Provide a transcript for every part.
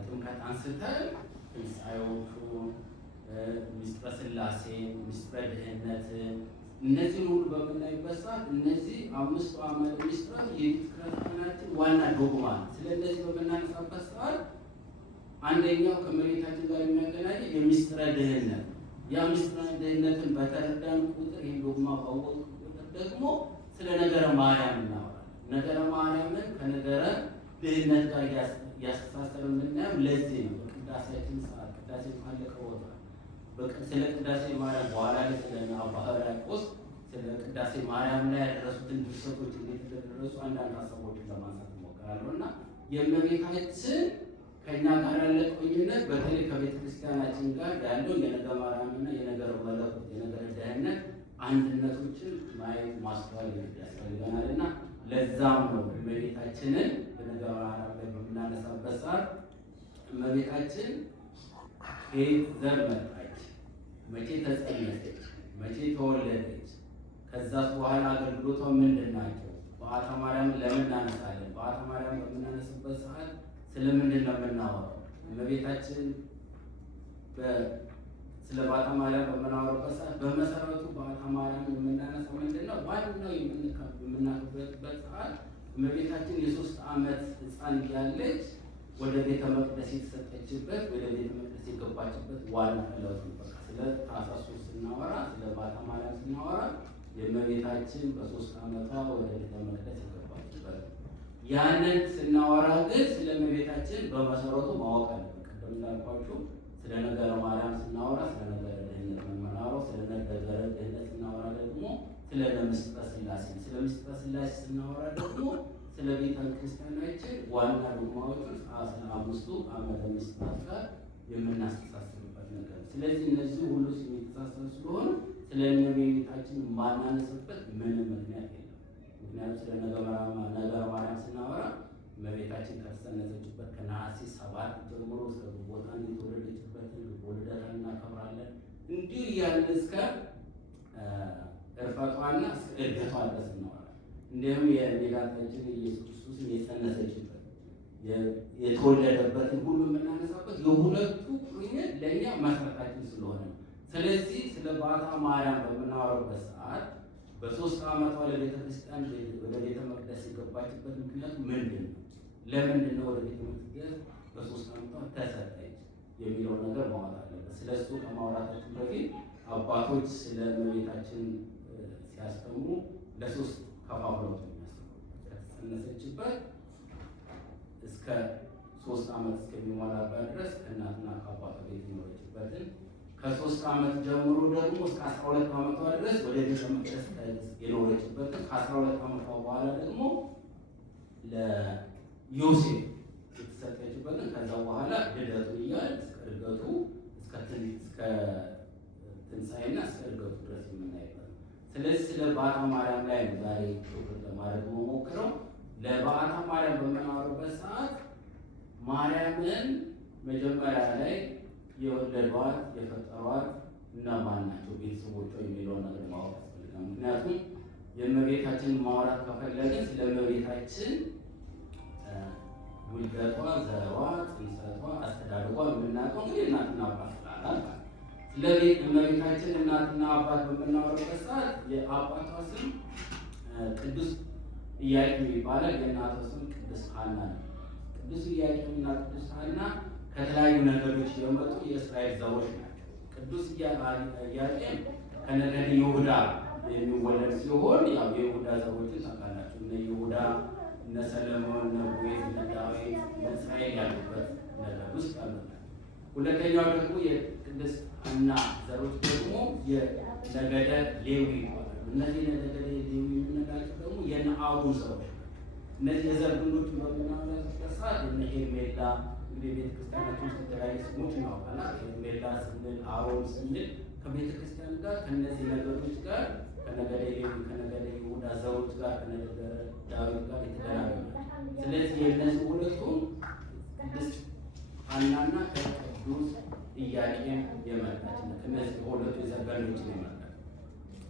ጥምቀት አንስተን ትንሣኤዎቹ ምስጢረ ሥላሴን ምስጢረ ድኅነትን እነዚህን ሁሉ በምናይበት ሰዓት እነዚህ አምስቱ አዕማደ ምስጢራት የቤተክርስቲያናችን ዋና ዶግማ ነው። ስለዚህ በምናነሳበት ሰዓት አንደኛው ከእመቤታችን ጋር የሚያገናኝ የምስጢረ ድኅነት ያ ምስጢረ ድኅነትን በተረዳን ቁጥር ይህን ዶግማ ባወቅን ቁጥር ደግሞ ስለ ነገረ ማርያም እናወራለን። ነገረ ማርያምን ከነገረ ድኅነት ጋር ያስተሳሰረ የምናየው ለዚህ ነው። በቅዳሴያችን ሰዓት ቅዳሴ ካለቀ በኋላ ስለ ቅዳሴ ማርያም በኋላ ላይ ስለ አባ ሕርያቆስ ስለ ቅዳሴ ማርያም ላይ ያደረሱትን ድርሰቶች እንዴት እንደደረሱ አንዳንድ ሀሳቦችን ለማንሳት እሞክራለሁ እና የእመቤታችን ከእኛ ጋር ያለ ቁርኝነት በተለይ ከቤተ ክርስቲያናችን ጋር ያለው የነገረ ማርያምና የነገረ መለኮት የነገረ ድኅነት አንድነቶችን ማየት ማስተዋል ያስፈልገናል እና ለዛም ነው እመቤታችንን በነገረ ማርያም ላይ በምናነሳበት ሰዓት እመቤታችን ከየት ዘር መጣች፣ መቼ ተጸነሰች፣ መቼ ተወለደች፣ ከዛስ በኋላ አገልግሎቷ ምንድን ናቸው፣ በዓታ ማርያምን ለምን እናነሳለን፣ በዓታ ማርያም በምናነስበት ሰዓት ስለምንድን ነው የምናወራው፣ እመቤታችን ስለ በዓታ ማርያም በምናወራበት ሰዓት በመሰረቱ በዓታ ማርያም የምናነሳው ምንድን ነው? ዋናው የምናከብርበት ሰዓት እመቤታችን የ3 ዓመት ሕፃን እያለች ወደ ቤተ መቅደስ የተሰጠችበት ወደ ቤተ መቅደስ የገባችበት ዋና ዕለቱ ነው። ስለ ታኅሳስ 3 ስናወራ ስለ በዓታ ማርያም ስናወራ የእመቤታችን በ3 ዓመቷ ወደ ቤተ መቅደስ የገባችበት ያንን ስናወራ ግን ስለ እመቤታችን በመሰረቱ ማወቅ አለብን። ቅድም እንዳልኳችሁ ስለ ነገረ ማርያም ስናወራ ስለ ነገረ ድኅነት ነው የምናወራው። ስለ ነገረ ድኅነት ስናወራ ደግሞ ስለ ምስጢረ ሥላሴ፣ ስለ ምስጢረ ሥላሴ ስናወራ ደግሞ ስለ ቤተ ክርስቲያናችን ዋና ዶግማዎቹን ስለ አምስቱ አዕማደ ምስጢራት ጋር የምናስተሳስርበት ነገር ነው። ስለዚህ እነዚህ ሁሉ የሚተሳሰሩ ስለሆነ ስለ እመቤታችን የማናነሳበት ምንም ምክንያት የለም። ምክንያቱም ስለ ነገረ ማርያም ስናወራ እመቤታችን ከተጸነሰችበት ከነሐሴ 7 ጀምሮ እስከ ግንቦት 1 የተወለደችበትን ግንቦት ልደታን እናከብራለን። እንዲህ እያልን እስከ ዕርፈቷና እስከ ዕርገቷ ድረስ እናወራለን። እንዲሁም የእመቤታችን ኢየሱስ ክርስቶስን የጸነሰችበት የተወለደበትን ሁሉ የምናነሳበት የሁለቱ ቁርኝት ለእኛ መሰረታችን ስለሆነ ነው። ስለዚህ ስለ በዓታ ማርያም በምናወራበት ሰዓት በ3 ዓመቷ ለቤተ ክርስቲያን ወደ ቤተ መቅደስ የገባችበት ምክንያቱ ምንድን ነው? ለምንድን ነው ወደ ቤተ መቅደስ በ3 ዓመቷ ተሰጠች የሚለው ነገር ማወቅ አለበት። ስለሱ ከማውራታችን በፊት አባቶች ስለ እመቤታችን ሲያስተምሩ ለ3 ከፋፍለው የሚያስተምሩ ከተጸነሰችበት እስከ 3 ዓመት እስከሚሞላበት ድረስ ከእናትና ከአባቷ ቤት የኖረችበትን ከ3 ዓመት ጀምሮ ደግሞ እስከ 12 ዓመቷ ድረስ ወደ ቤተ መቅደስ የኖረችበትን ከ12 ዓመቷ በኋላ ደግሞ ለዮሴፍ የተሰጠችበትን ከዛ በኋላ ልደቱ እያል እስከ ዕርገቱ እስከ ትንሣኤና እስከ ዕርገቱ ድረስ የምናይበት ነው። ስለዚህ ስለ በዓታ ማርያም ላይ ነው ዛሬ ትኩረት ለማድረግ መሞክረው። ለበዓታ ማርያም በምናወራበት ሰዓት ማርያምን መጀመሪያ ላይ የወለዷት የፈጠሯት እነማን ናቸው ቤተሰቦቿ የሚለውን ነገር ማወቅ ያስፈልጋል። ምክንያቱም የእመቤታችንን ማውራት ከፈለግን ስለ እመቤታችን ውልደቷ፣ ዘሯ፣ ጽንሰቷ፣ አስተዳደጓ የምናውቀው እንግዲህ እናትና አባት ስላላት ማለት። ስለዚህ እመቤታችን እናትና አባት በምናወራበት ሰዓት የአባቷ ስም ቅዱስ ኢያቄም ይባላል። የእናቷ ስም ቅድስት ሐና ነው። ቅዱስ ኢያቄም እና ቅድስት ሐና ከተለያዩ ነገዶች የመጡ የእስራኤል ዘሮች ናቸው። ቅዱስ ኢያቄም ከነገደ ይሁዳ የሚወለድ ሲሆን ያው የይሁዳ ዘሮችን ታውቃላችሁ። እነ ይሁዳ፣ እነ ሰለሞን፣ እነ ቦዔዝ፣ እነ ዳዊት፣ እነ እስራኤል ያሉበት ነገድ ውስጥ ያሉት። ሁለተኛው ደግሞ የቅድስት ሐና ዘሮች ደግሞ የነገደ ሌዊ ይባላሉ። እነዚህ ነገደ ሌዊ የምንላቸው ደግሞ የነ አሮን ዘሮች ናቸው። እነዚህ የዘር ግንዶችን በምናመለክትበት ሰዓት የነ ሄርሜላ እንግዲህ ቤተክርስቲያናችን ውስጥ የተለያዩ ስሞች እናውቃለን። ሄርሜላ ስንል አሮን ስንል ከቤተ ክርስቲያን ጋር ከነዚህ ነገዶች ጋር ከነገደ ሌዊ ከነገደ ይሁዳ ዘሮች ጋር ከነገደ ዳዊት ጋር የተገናኙ ናቸው። ስለዚህ የእነዚህ ሁለቱም ቅድስት ሐናና ከቅዱስ ኢያቄም የመጣች ነው። ከነዚህ ሁለቱ የዘር ገንዶች የመጣች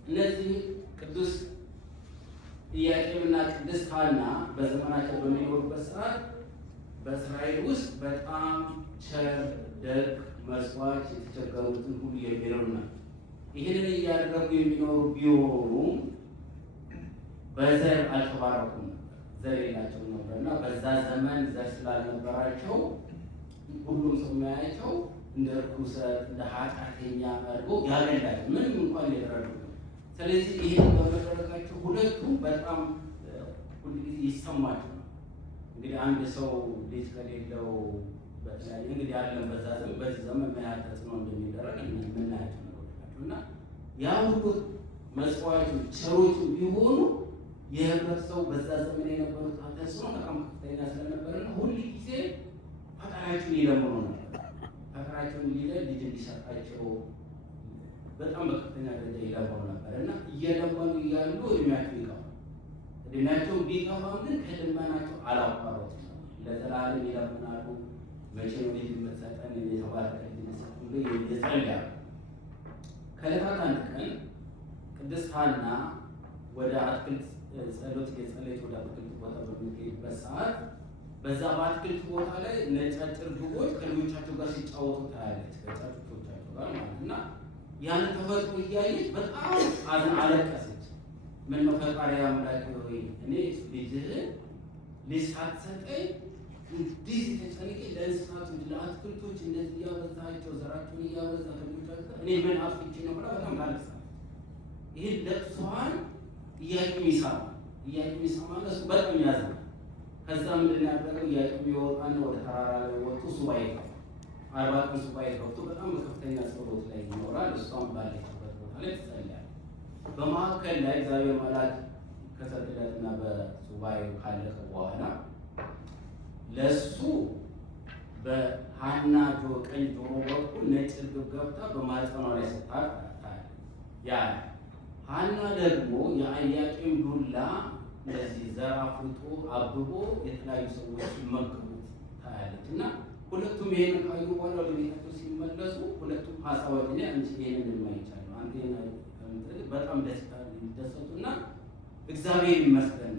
እነዚህ ቅዱስ ኢያቄምና ቅድስት ሐና በዘመናቸው በሚኖሩበት ሰዓት በእስራኤል ውስጥ በጣም ቸር ደግ መስዋዕት የተቸገሩትን ሁሉ የሚረዱ ናቸው። ይህንን እያደረጉ የሚኖሩ ቢሆኑም በዘር አልተባረኩም ነበር፣ ዘር የላቸውም ነበር እና በዛ ዘመን ዘር ስላልነበራቸው ሁሉም ሰው የሚያያቸው እንደ ርኩሰት እንደ ኃጢአተኛ አድርጎ ያገላቸው ምንም እንኳን ሊረዱ ነው። ስለዚህ ይህን በመደረጋቸው ሁለቱም በጣም ሁልጊዜ ይሰማቸው ነው። እንግዲህ አንድ ሰው ልጅ ከሌለው በተለያየ እንግዲህ ያለን በዛ ዘመን በዚህ ዘመን ምን ያህል ተጽዕኖ እንደሚደረግ የምናያቸው ነገሮች ናቸው እና ያ ሁሉ መስዋዕቱ ቸሮቹ ቢሆኑ የህብረተሰቡ በዛ ዘመን የነበሩት ተጽዕኖ በጣም ከፍተኛ ስለነበረና ሁል ጊዜ ፈጣሪያቸውን ይለምኑ ነበር። ፈጣሪያቸውን ልጅ እንዲሰጣቸው በጣም በከፍተኛ ደረጃ ይለምኑ ነበር እና እየለመኑ እያሉ እድሜያቸው ይገፋል። እድሜያቸው ቢገፋም ግን ከልመናቸው አላቋረጡም። ለዘላለም ይለምናሉ። መቼ ነው ልጅ የምትሰጠን? የተባረከ ልጅ የምትሰጠን ብለው ይጸልያሉ። ከዕለታት አንድ ቀን ቅድስት ሐና ወደ አትክልት ጸሎት የጸለየች ወደ አትክልት ቦታ በምትሄድበት ሰዓት በዛ በአትክልት ቦታ ላይ ነጫጭ ርግቦች ከልጆቻቸው ጋር ሲጫወቱ ታያለች። ከጫጩቶቻቸው ጋር ማለት እና ያን ተፈጥሮ እያየች በጣም አለቀሰች። ምን ነው ፈጣሪ አምላክ ሆይ እኔ ልጅህን ልጅ ሳትሰጠኝ እንዲህ ተጨንቄ ለእንስሳቶች ለአትክልቶች እንደዚህ እያበዛቸው ዘራቸውን እያበዛ ከልጆቻቸው እኔ ምን አጥፍቼ ነው ብላ በጣም ታለቅሳለች። ይህን ለቅሷን ኢያቄም ይሰማል። እሱ በጣም ያዝናል። ከዛ ምንድን ያደረገው ኢያቄም ይወጣና ወደ ተራራ ላይ ወጡ። ሱባኤ ገባ። 40 ቀን ሱባኤ ገብቶ በጣም በከፍተኛ ጸሎት ላይ ይኖራል። እሷም ባለችበት ቦታ ላይ ትጸልያለች። በመካከል ላይ እግዚአብሔር መልአክ ከተገለጠና በሱባኤው ካለቀ በኋላ ለሱ በሐና ቀኝ ጆሮ በኩል ነጭ ርግብ ገብታ በማህፀኗ ላይ ስታርፍ ያ ሐና ደግሞ የኢያቄም ዱላ እንደዚህ ዘር አፍርቶ አብቦ የተለያዩ ሰዎች ይመገቡት ታያለች እና ሁለቱም ይሄን ካዩ በኋላ ወደ ቤታቸው ሲመለሱ ሁለቱም ሀሳባችን አንቺ ይሄንን የማይቻል ነው አንተ በጣም ደስታና እግዚአብሔር ይመስገን።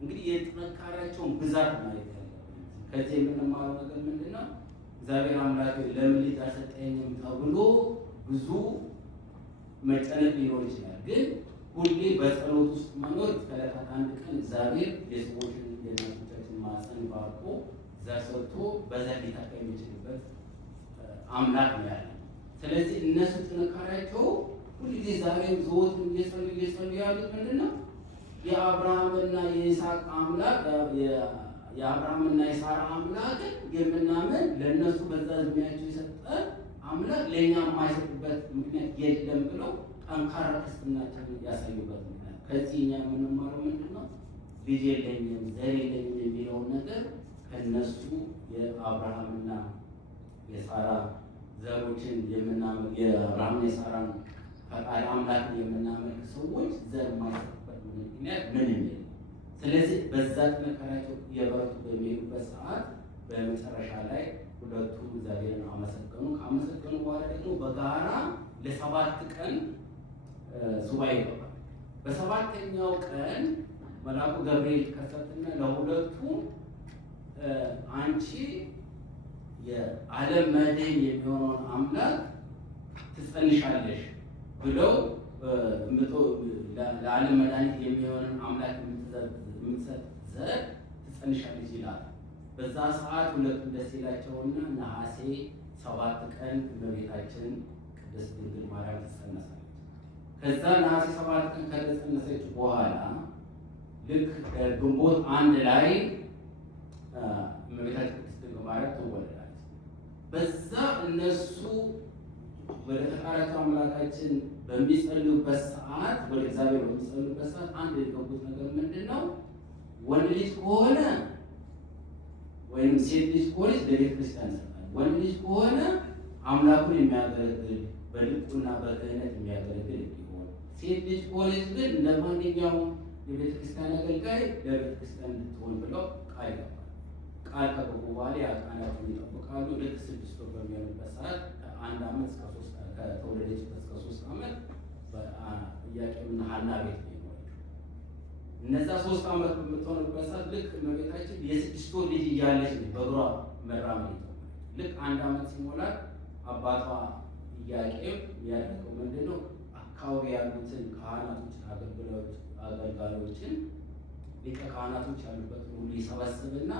እንግዲህ የጥንካሬያቸውን ብዛት ማለት ያለብን ከዚህ የምንማረው ነገር ምንድነው? እግዚአብሔር አምላክ ለምን ልጅ አልሰጠኝም ተብሎ ብዙ መጨነቅ ሊኖር ይችላል። ግን ሁሌ በጸሎት ውስጥ መኖር ከዕለታት አንድ ቀን እግዚአብሔር የሰዎችን የእናቶቻችን ማህፀን ባርኮ ዘር ሰጥቶ በዘር ሊተካ የሚችልበት አምላክ ነው ያለ። ስለዚህ እነሱ ጥንካሬያቸው ሁልጊዜ ዛሬም ዘወትም እየጸለዩ ያሉት ምንድነው? የአብርሃምና የይስሐቅ አምላክ የአብርሃምና የሳራ አምላክ የምናምን ለእነሱ በዛ እድሜያቸው የሰጠ አምላክ ለእኛ የማይሰጥበት ምክንያት የለም ብለው ጠንካራ ክርስትናቸውን ያሳዩበት ምክንያት። ከዚህ እኛ የምንማረው ምንድነው? ልጅ የለኝም ዘር የለኝም የሚለውን ነገር ከነሱ የአብርሃምና የሳራ ዘሮችን የምናምን የአብርሃምና የሳራን ፈጣሪ አምላክን የምናመልክ ሰዎች ዘር የማይሰጥበት ምክንያት ምንም የለም። ስለዚህ በዛ ጥንካሬያቸው እየበረቱ በሚሄዱበት ሰዓት በመጨረሻ ላይ ሁለቱ እግዚአብሔርን አመሰገኑ። ካመሰገኑ በኋላ ደግሞ በጋራ ለ7 ቀን ሱባኤ ይገባል። በ7ኛው ቀን መልአኩ ገብርኤል ከሰትና ለሁለቱ አንቺ የዓለም መድህን የሚሆነውን አምላክ ትጸንሻለሽ ብለው ለዓለም መድኃኒት የሚሆንን አምላክ የምትሰጥ ዘር ትጸንሻለች ይላል። በዛ ሰዓት ሁለቱም ደስ ይላቸውና ነሐሴ 7 ቀን እመቤታችን ቅድስት ድንግል ማርያም ትጸነሳለች። ከዛ ነሐሴ 7 ቀን ከተጸነሰች በኋላ ልክ ግንቦት 1 ላይ እመቤታችን ቅድስት ድንግል ማርያም ትወለዳለች። በዛ እነሱ ወደ ፈጣሪያቸው አምላካችን በሚጸልዩበት ሰዓት ወደ እግዚአብሔር በሚጸልዩበት ሰዓት አንድ የገቡት ነገር ምንድን ነው? ወንድ ልጅ ከሆነ ወይም ሴት ልጅ ከሆነች ለቤተ ክርስቲያን ይሰጣል። ወንድ ልጅ ከሆነ አምላኩን የሚያገለግል በልቁና በክህነት የሚያገለግል እንዲሆን፣ ሴት ልጅ ከሆነች ግን እንደ ማንኛውም የቤተ ክርስቲያን አገልጋይ ለቤተ ክርስቲያን እንድትሆን ብለው ቃል ይገባል። ቃል ከገቡ በኋላ ቃላቸውን ይጠብቃሉ። ልክ 6 ወር በሚሆንበት ሰዓት ከ1 ዓመት እስከ 3 ከተወለደችበት እስከ 3 ዓመት ኢያቄምና ሐና ቤት ነው የኖረችው። እነዛ 3 ዓመት በምትሆንበት ሰዓት ልክ እመቤታችን የ6 ወር ልጅ እያለች ነው በእግሯ መራመድ። ልክ 1 ዓመት ሲሞላት አባቷ ኢያቄም ያደረገው ምንድነው? አካባቢ ያሉትን ካህናቶች፣ አገልጋዮችን ሊቀ ካህናቶች ያሉበት ሁሉ ይሰበስብና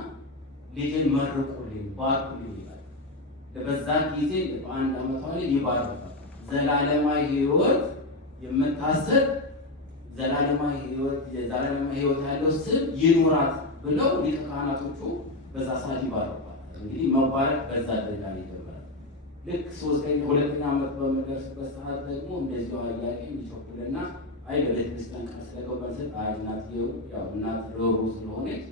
ልጅን መርቁልኝ ባርኩልኝ ይላል። በዛ ጊዜ በ1 ዓመቷ ላይ ይባርካል። ዘላለማዊ ሕይወት የምታስብ ዘላለማዊ ሕይወት ያለው ስም ይኑራት ብለው ሊቀ ካህናቶቹ በዛ ሰዓት ይባርካል። እንግዲህ መባረክ በዛ ደረጃ ላይ ይጀምራል። ልክ 2ኛ ዓመት በምደርስበት ሰዓት ደግሞ እንደዚሁ ኢያቄም ይቸኩልና አይ በቤተክርስቲያን ቃል ስለገባን ስል አይ እናትየው ያው እናት ሮሩ ስለሆነች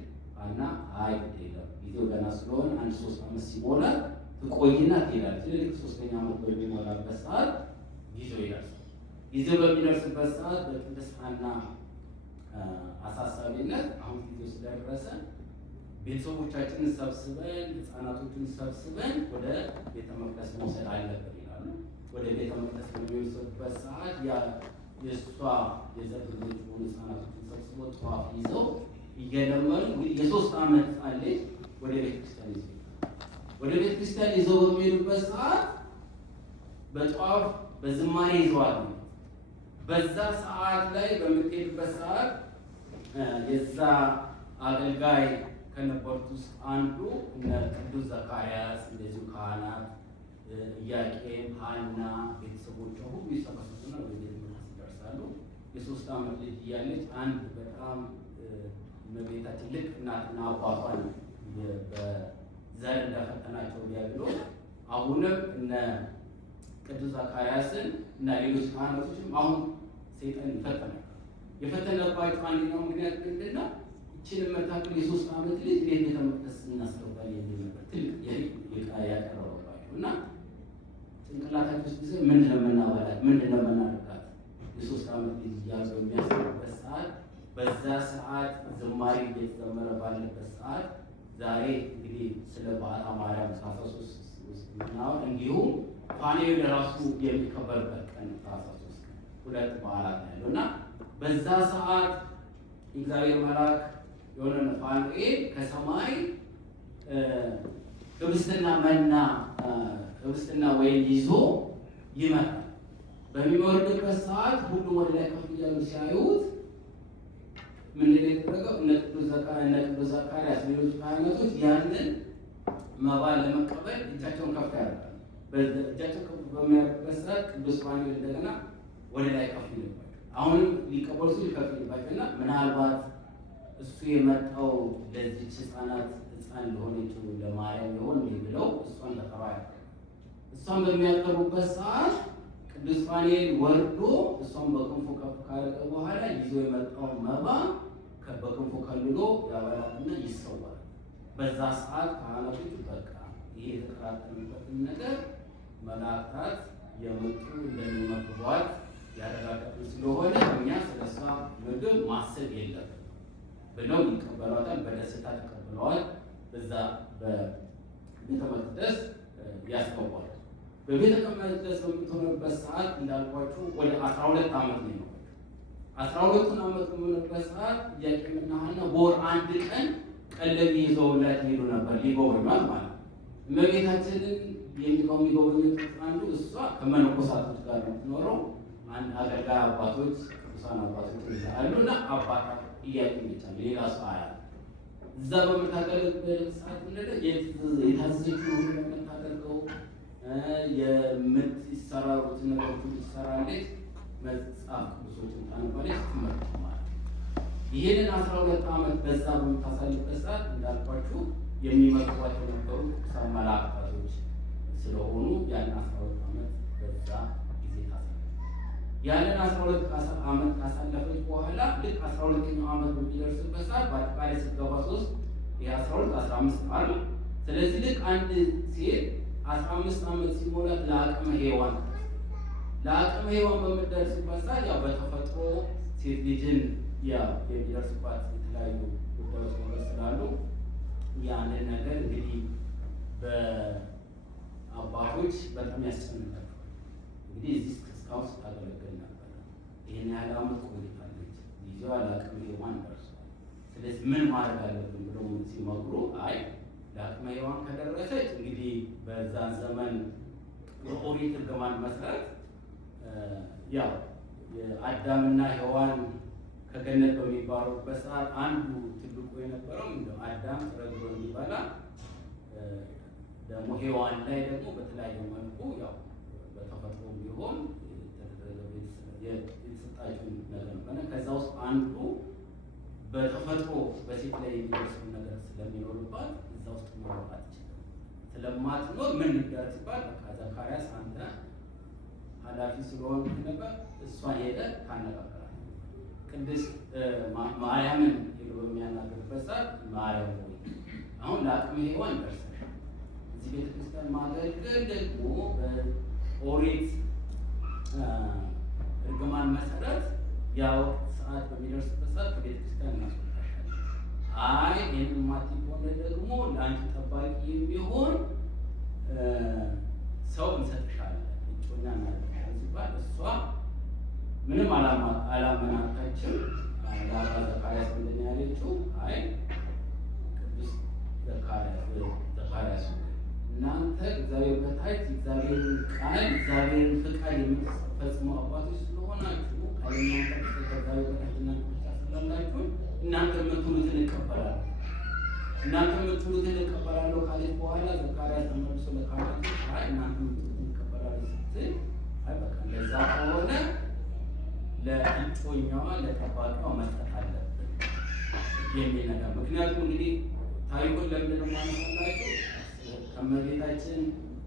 እና አይ የለም ጊዜው ገና ስለሆነ 1-3 ዓመት ሲሞላ ትቆይና ትሄዳለች። ልክ 3ኛ ዓመት በሚሞላበት ሰዓት ጊዜው ይደርሳል። ጊዜው በሚደርስበት ሰዓት በቅድስት ሐና አሳሳቢነት አሁን ጊዜው ስለደረሰ ቤተሰቦቻችንን ሰብስበን ሕፃናቶችን ሰብስበን ወደ ቤተ መቅደስ መውሰድ አለብን ይላሉ። ወደ ቤተ መቅደስ በሚወሰዱበት ሰዓት የእሷ የዘጠኝ ልጅ ሆኑ ሕፃናቶችን ሰብስበው ጧፍ ይዘው እየለመኑ የ3 ዓመት ሕፃን ልጅ ወደ ቤተክርስቲያን ይዘው ወደ ቤተክርስቲያን ይዘው በሚሄዱበት ሰዓት በጧፍ በዝማሬ ይዘዋል። በዛ ሰዓት ላይ በምትሄድበት ሰዓት የዛ አገልጋይ ከነበሩት ውስጥ አንዱ እነ ቅዱስ ዘካርያስ እንደዚሁ ካህናት ኢያቄም፣ ሐና ቤተሰቦቿ ሁሉ ይሰበሰቡና ወደ ቤተ መቅደስ ይደርሳሉ። የ3 ዓመት ልጅ እያለች አንድ በጣም እመቤታችን ልክ እናትና አባቷን በዘር እንደፈተናቸው ዲያብሎስ አሁንም እነ ቅዱስ ዘካርያስን እና ሌሎች ካህናቶችም አሁን ሰይጣን ይፈተናል። የፈተነባቸው አንደኛው ምክንያት ምንድን ነው? ይህችን የምታክል የ3 ዓመት ልጅ ቤተ መቅደስ እናስገባለን የሚል ነበር ትልቅ ያቀረበባቸው እና ጭንቅላታቸው ውስጥ ጊዜ ምንድን ነው የምናበላት? ምንድን ነው የምናደርጋት? የ3 ዓመት ልጅ እያሉ የሚያስቡበት ሰዓት በዛ ሰዓት ዝማሬ እየተዘመረ ባለበት ሰዓት ዛሬ እንግዲህ ስለ በዓታ ማርያም 13 ውስጥ ምናምን እንዲሁም ፋኑኤል ራሱ የሚከበርበት ቀን 13 2 በዓላት ያለው እና በዛ ሰዓት እግዚአብሔር መልአክ የሆነ ፋኑኤል ከሰማይ ህብስትና መና ህብስትና ወይን ይዞ ይመጣል። በሚወርድበት ሰዓት ሁሉም ወደ ላይ ከፍ እያሉ ሲያዩት ምንድን ነው የተደረገው? እነ ቅዱስ ዘካርያስ ሌሎች ካህናቶች ያንን መባ ለመቀበል እጃቸውን ከፍ ያደርጋሉ። እጃቸው ከፍ በሚያደርጉበት ሰዓት ቅዱስ ፋኑኤል እንደገና ወደ ላይ ከፍ ይልባቸው። አሁንም ሊቀበሉ ሲል ከፍ ይልባቸውና ምናልባት እሱ የመጣው ለዚች ሕፃን ለሆነችው ለማርያም ይሆን ብለው እሷን ተቀባይ እሷን በሚያቀርቡበት ሰዓት ቅዱስ ፋኑኤል ወርዶ እሷን በክንፉ ከፍ ካደረገ በኋላ ይዞ የመጣውን መባ በክንፉ ከልሎ ያበላትና ይሰዋል። በዛ ሰዓት ካህናቶች በቃ ይሄ የተጠራጠሩበትን ነገር መላእክታት የመጡ እንደሚመግቧት ያረጋገጡ ስለሆነ እኛ ስለሷ ምግብ ማሰብ የለብንም ብለው ይቀበሏታል። በደስታ ተቀብለዋል። በዛ በቤተ መቅደስ ያስገቧል። በቤተ መቅደስ በምትሆንበት ሰዓት እንዳልኳችሁ ወደ 12 ዓመት ነው። 12ቱን ዓመት በምትሆንበት ሰዓት ኢያቄምና ሐና በወር 1 ቀን ቀለብ ይዘውላት ሄዱ ነበር ሊጎበኟት ማለት ነው። እመቤታችንን የሚጎበኙት አንዱ እሷ ከመነኮሳቶች ጋር ነው የምትኖረው። አንድ አገልጋይ አባቶች ቅዱሳን አባቶች ይዛሉና አባታ ኢያቄም ብቻ ነው፣ ሌላ ሰው አያት። እዛ በምታገለግልበት ሰዓት የታዘዘችው ሁሉ የምታደርገው የምትሰራሩት ነገሮች ትሰራለች፣ መጽሐፍ ቅዱሶችን ታነባለች፣ ትምህርት ማለት ነው። ይህንን 12 ዓመት በዛ በምታሳልፍበት ሰዓት እንዳልኳችሁ የሚመግቧቸው ነበሩ ቅዱሳን መላእክቶች ስለሆኑ ያን 12 ዓመት በዛ ጊዜ ታሳለፈች። ያንን 12 ዓመት ካሳለፈች በኋላ ልክ 12ኛው ዓመት በሚደርስበት ሰዓት በአጠቃላይ ስትገባ 3 የ12 15 አሉ። ስለዚህ ልክ አንድ ሴት 15 ዓመት ሲሞላት ለአቅመ ሔዋን በምትደርስበት ሰዓት ያው በተፈጥሮ ሴት ልጅን የሚደርስባት የተለያዩ ጉዳዮች ነገር ስላሉ ያንን ነገር እንግዲህ በአባቶች በጣም ያስጨንቃቸዋል። እንግዲህ እዚህ እስካሁን ስታገለግል ነበር። ይህን ያህል ዓመት ቆይታለች። ጊዜዋ ለአቅመ ሔዋን ደርሷል። ስለዚህ ምን ማድረግ አለብን ብለው ሲመክሩ አይ ለአቅመ ሔዋን ከደረሰች እንግዲህ በዛን ዘመን የኦሪት እርግማን መሰረት ያው አዳምና ሔዋን ከገነት በሚባረሩበት ሰዓት አንዱ ትልቁ የነበረው አዳም ረግሮ እንዲበላ ደግሞ ሔዋን ላይ ደግሞ በተለያየ መልኩ ያው በተፈጥሮ ቢሆን የተሰጣቸውን ነገር ነው። ከዛ ውስጥ አንዱ በተፈጥሮ በሴት ላይ የሚደርሰው ነገር ስለሚኖርባት እዛ ውስጥ መኖር አትችልም። ስለማትኖር ምን ይደረግ ሲባል በቃ ዘካርያስ አንተ ኃላፊ ስለሆንክ ነበር እሷ ሄደ ታነጋግራለህ። ቅድስት ማርያምን ሄዶ በሚያናግርበት ሰዓት ማርያም ሆይ አሁን ለአቅመ ሔዋን ደርሰሻል። እዚህ ቤተክርስቲያን ማገልገል ደግሞ በኦሪት እርግማን መሰረት ያው ሰዓት በሚደርስበት ሰዓት ከቤተክርስቲያን እናስወጣሻለን። አይ ይህን ማቲ ከሆነ ደግሞ ለአንቺ ጠባቂ የሚሆን ሰው እንሰጥሻለን፣ እጮኛ እናደርግሻለን ሲባል እሷ ምንም አላመናታችም። ላባ ዘካርያስ ምንድን ነው ያለችው? አይ ቅዱስ ዘካርያስ እናንተ እግዚአብሔር በታች እግዚአብሔርን ቃል እግዚአብሔርን ፍቃድ የምትፈጽሙ አባቶች ስለሆናችሁ ከእናንተ ከእግዚአብሔር በታች እናንተ ብቻ ስላላችሁ እናንተ የምትሉትን እቀበላለሁ ካለች በኋላ ዘካርያስ ተመልሶ ለካህናቱ አይ እናንተ የምትሉትን እቀበላለሁ ስትል አይ በቃ ለዛ ከሆነ ለእጮኛዋ ለጠባቂዋ መስጠት አለብን የሚል ነገር። ምክንያቱም እንግዲህ ታሪኩን ለምንድን ነው ማነሳላችሁ? ከእመቤታችን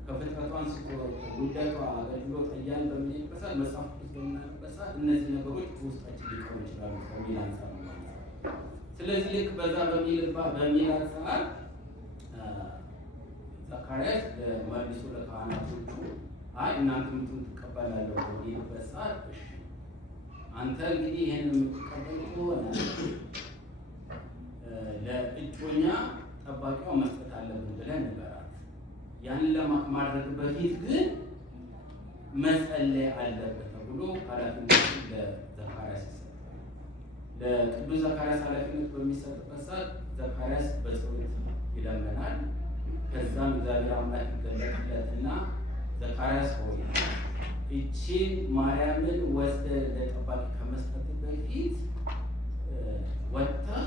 ከፍጥረቷ አንስቶ ውልደቷ፣ አገልግሎት እያልን በምንሄድበት ሰዓት መጽሐፍ ቅዱስ በምናነብበት ሰዓት እነዚህ ነገሮች በውስጣችን ሊቀሩ ይችላሉ ከሚል አንፃር ነው ማለት ነው። ስለዚህ ልክ በዛ በሚላት ሰዓት ዘካርያስ መልሶ ለካህናቶቹ አይ እናንተ ምንቱን ትቀበላለሁ በሚልበት ሰዓት እሺ አንተ እንግዲህ ይሄንን የምትቀበል ከሆነ ለእጮኛ ጠባቂዋ መስጠት አለብን ብለን ንገራት። ያንን ለማድረግ በፊት ግን መጸለይ አለበት ተብሎ ኃላፊነቱ ለዘካርያስ ይሰጣል። ለቅዱስ ዘካርያስ ኃላፊነት በሚሰጥበት ሰዓት ዘካርያስ በጸሎት ይለምናል። ከዛም እግዚአብሔር አምላክ ይገለጥለትና ዘካርያስ ሆይ እቺን ማርያምን ወስደህ ለጠባቂ ከመስጠት በፊት ወጥተህ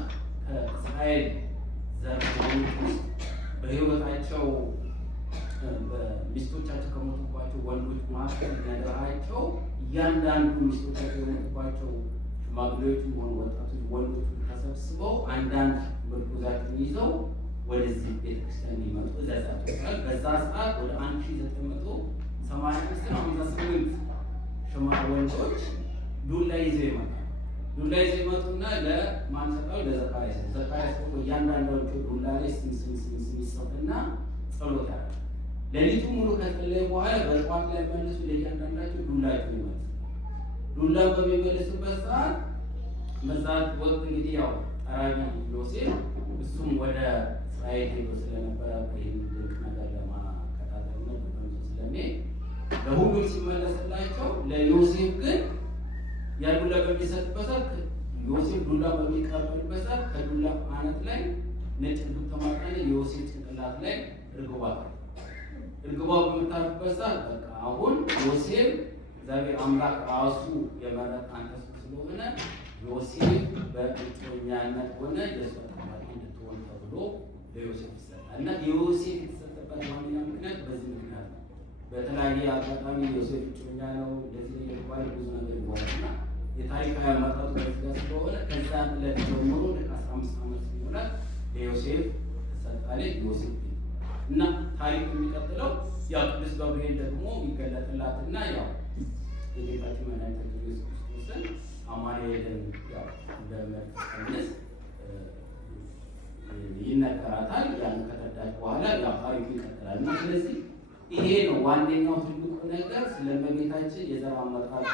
ከእስራኤል ዘር ውስጥ በሕይወታቸው ሚስቶቻቸው ከሞቱባቸው ወንዶች መካከል ነግረሃቸው እያንዳንዱ ሚስቶቻቸው የሞቱባቸው ሽማግሌዎችም ሆኑ ወጣቶች ወንዶች ተሰብስበው አንዳንድ ምርኩዛቸውን ይዘው ወደዚህ ቤተክርስቲያን እንዲመጡ እዘዛቸው። በዛ ሰዓት ወደ 1985 ሽማ ወንዶች ዱላ ይዘው ይመጣል። ዱላ ይዘው ይመጡና ለማን ሰጣው? ለዘካርያስ። ዘካርያስ ደግሞ እያንዳንዳቸው ዱላ ላይ ስም ይጽፍና ጸሎት ያደርጋል። ሌሊቱ ሙሉ ከጸለየ በኋላ በጠዋት ላይ መልሱ ለእያንዳንዳቸው ዱላቸው ይመልሳል። ዱላ በሚመልሱበት ሰዓት መዛት ወቅት እንግዲህ ያው ጠራጊ ዮሴፍ እሱም ወደ እስራኤል ሄዶ ስለነበረ ይህን ድንቅ ነገር ለማከታተልነት ስለሚሄድ ለሁሉም ሲመለስላቸው ለዮሴፍ ግን ያ ዱላ በሚሰጥበት ሰዓት ዮሴፍ ዱላ በሚቀበልበት ሰዓት ከዱላ አናት ላይ ነጭ ርግብ ተማጣነ የዮሴፍ ጭንቅላት ላይ ርግቧ በምታርፍበት ሰዓት በቃ አሁን ዮሴፍ እግዚአብሔር አምላክ ራሱ የመረጠ አንተ ስለሆነ ዮሴፍ በእጮኛነት ሆነ የእሷ ጠባቂ እንድትሆን ተብሎ ለዮሴፍ ይሰጣል። እና የዮሴፍ የተሰጠበት ዋነኛ ምክንያት በዚህ ምክንያት ነው። በተለያየ አጋጣሚ ዮሴፍ እጮኛ ነው እንደዚህ የተባለ ብዙ ነገር ይሆናልና የታሪካዊ አመጣጡ በዚያ ስለሆነ ከዛ ዕለት ጀምሮ ልክ 15 ዓመት ሲሞላት ለዮሴፍ ተሰጣለች። ዮሴፍ እና ታሪክ የሚቀጥለው ያው ቅዱስ ገብርኤል ደግሞ ይገለጥላትና ያው የጌታችን መድኃኒታችን ኢየሱስ ክርስቶስን አማኑኤልን ያው እንደምትቀንስ ይነገራታል። ያን ከተረዳች በኋላ ያው ታሪኩ ይቀጥላል። እና ስለዚህ ይሄ ነው ዋነኛው ትልቁ ነገር ስለ እመቤታችን የዘር አመጣጧ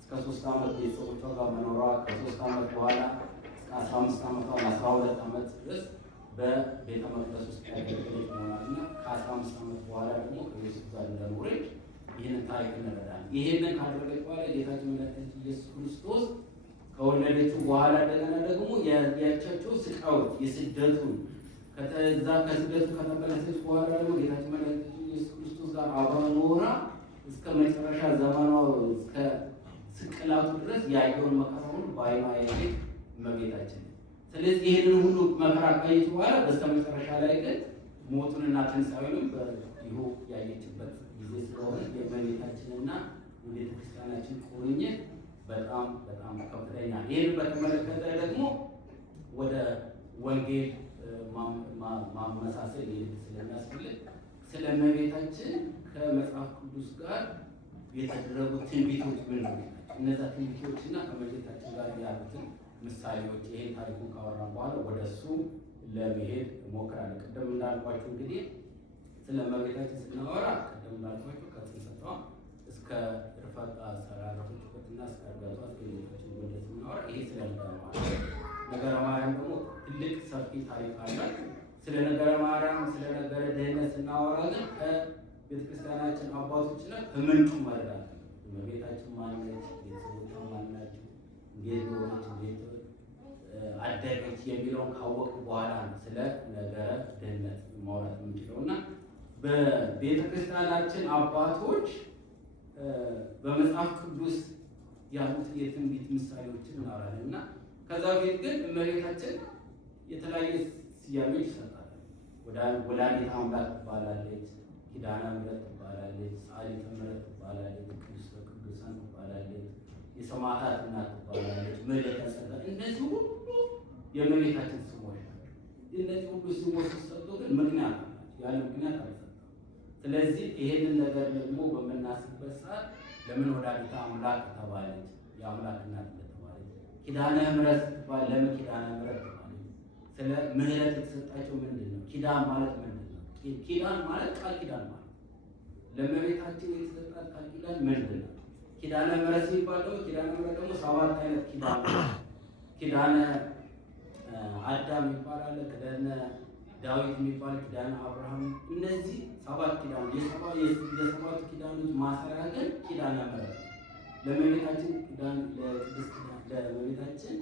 እስከ 3 ዓመት ቤተሰቦቿ ጋር መኖሯ ከ3 ዓመት በኋላ እስከ 15 ዓመቷ 12 ዓመት ድረስ በቤተ መቅደስ ውስጥ ያገለገለች መሆኗልና ከ15 ዓመት በኋላ ደግሞ ከዮሴፍ ጋር እንደኖረች ይህንን ታሪክ እንረዳለን። ይህንን ካደረገች በኋላ ጌታችን መድኃኒታችን ኢየሱስ ክርስቶስ ከወለደችው በኋላ እንደገና ደግሞ ያቻቸው ስቃዮች የስደቱን ከስደቱ ከተመለሰች በኋላ ደግሞ ጌታችን መድኃኒታችን ኢየሱስ ክርስቶስ ጋር አብራ ኖራ እስከ መጨረሻ ዘመኗ እስከ ስቅላቱ ድረስ ያየውን መከራ ሁሉ በዓይኗ ያየች እመቤታችን። ስለዚህ ይህንን ሁሉ መከራ ካየች በኋላ በስተ መጨረሻ ላይ ግን ሞቱንና ትንሣኤውንም በይሁ ያየችበት ጊዜ ስለሆነ የእመቤታችንና የቤተክርስቲያናችን ቁርኝት በጣም በጣም ከፍተኛ። ይህን በተመለከተ ደግሞ ወደ ወንጌል ማመሳሰል ስለሚያስፈልግ ስለ እመቤታችን ከመጽሐፍ ቅዱስ ጋር የተደረጉ ትንቢቶች ምን ናቸው? እነዛ ትንቢቶችና ከእመቤታችን ጋር ያሉትን ምሳሌዎች ይሄን ታሪኩን ካወራን በኋላ ወደ እሱ ለመሄድ እሞክራለሁ። ቅድም እንዳልኳችሁ እንግዲህ ስለ እመቤታችን ስናወራ ቅድም እንዳልኳችሁ ከጽንሰቷ እስከ ዕርፈተ አሰራረቶችበትና እስከ ዕርገቷ እስከ ጌታችን ወልደት ስናወራ ይሄ ስለ ነገረ ማርያም ደግሞ ትልቅ ሰፊ ታሪክ አለ። ስለ ነገረ ማርያም ስለ ነገረ ድህነት ስናወራ ግን ከቤተክርስቲያናችን አባቶችና ከምንጩ መረዳት እመቤታችን ማነች፣ ቤተሰቦቿ ማናቸው፣ እንዴት ሆነች፣ እንዴት አደገች የሚለውን ካወቅ በኋላ ነው ስለ ነገረ ድህነት ማውራት የምንችለው እና በቤተክርስቲያናችን አባቶች በመጽሐፍ ቅዱስ ያሉት የትንቢት ምሳሌዎችን እናወራለን እና ከዛ በፊት ግን እመቤታችን የተለያየ ስያሜዎች ይሰጣል። ወላዲተ አምላክ ትባላለች፣ ኪዳነ ምሕረት ትባላለች፣ ሰዓሊተ ምሕረት ትባላለች፣ ቅድስተ ቅዱሳን ትባላለች፣ የሰማዕታት እናት ትባላለች፣ ምልዕተ ጸጋ። እነዚህ ሁሉ የእመቤታችን ስሞች ናቸው። እነዚህ ሁሉ ስሞች ሲሰጡ ግን ምክንያት አላቸው፣ ያለ ምክንያት አልሰጠም። ስለዚህ ይሄንን ነገር ደግሞ በምናስብበት ሰዓት ለምን ወላዲተ አምላክ ተባለች? የአምላክ እናት ተባለች። ኪዳነ ምሕረት ስትባል ለምን ኪዳነ ምሕረት ተባለች? ስለ ምሕረት የተሰጣቸው ምንድን ነው? ኪዳን ማለት ምንድን ነው? ኪዳን ማለት ቃል ኪዳን ማለት ለእመቤታችን የተሰጣት ቃል ኪዳን ምንድን ነው? ኪዳነ ምሕረት ሲባል ደግሞ ኪዳነ ምሕረት ደግሞ ሰባት አይነት ኪዳን ነው። ኪዳነ አዳም ይባላል፣ ኪዳነ ዳዊት የሚባል፣ ኪዳነ አብርሃም። እነዚህ ሰባት ኪዳን የሰባቱ ኪዳኖች ማሰሪያ ግን ኪዳነ ምሕረት ለእመቤታችን ኪዳን ለእመቤታችን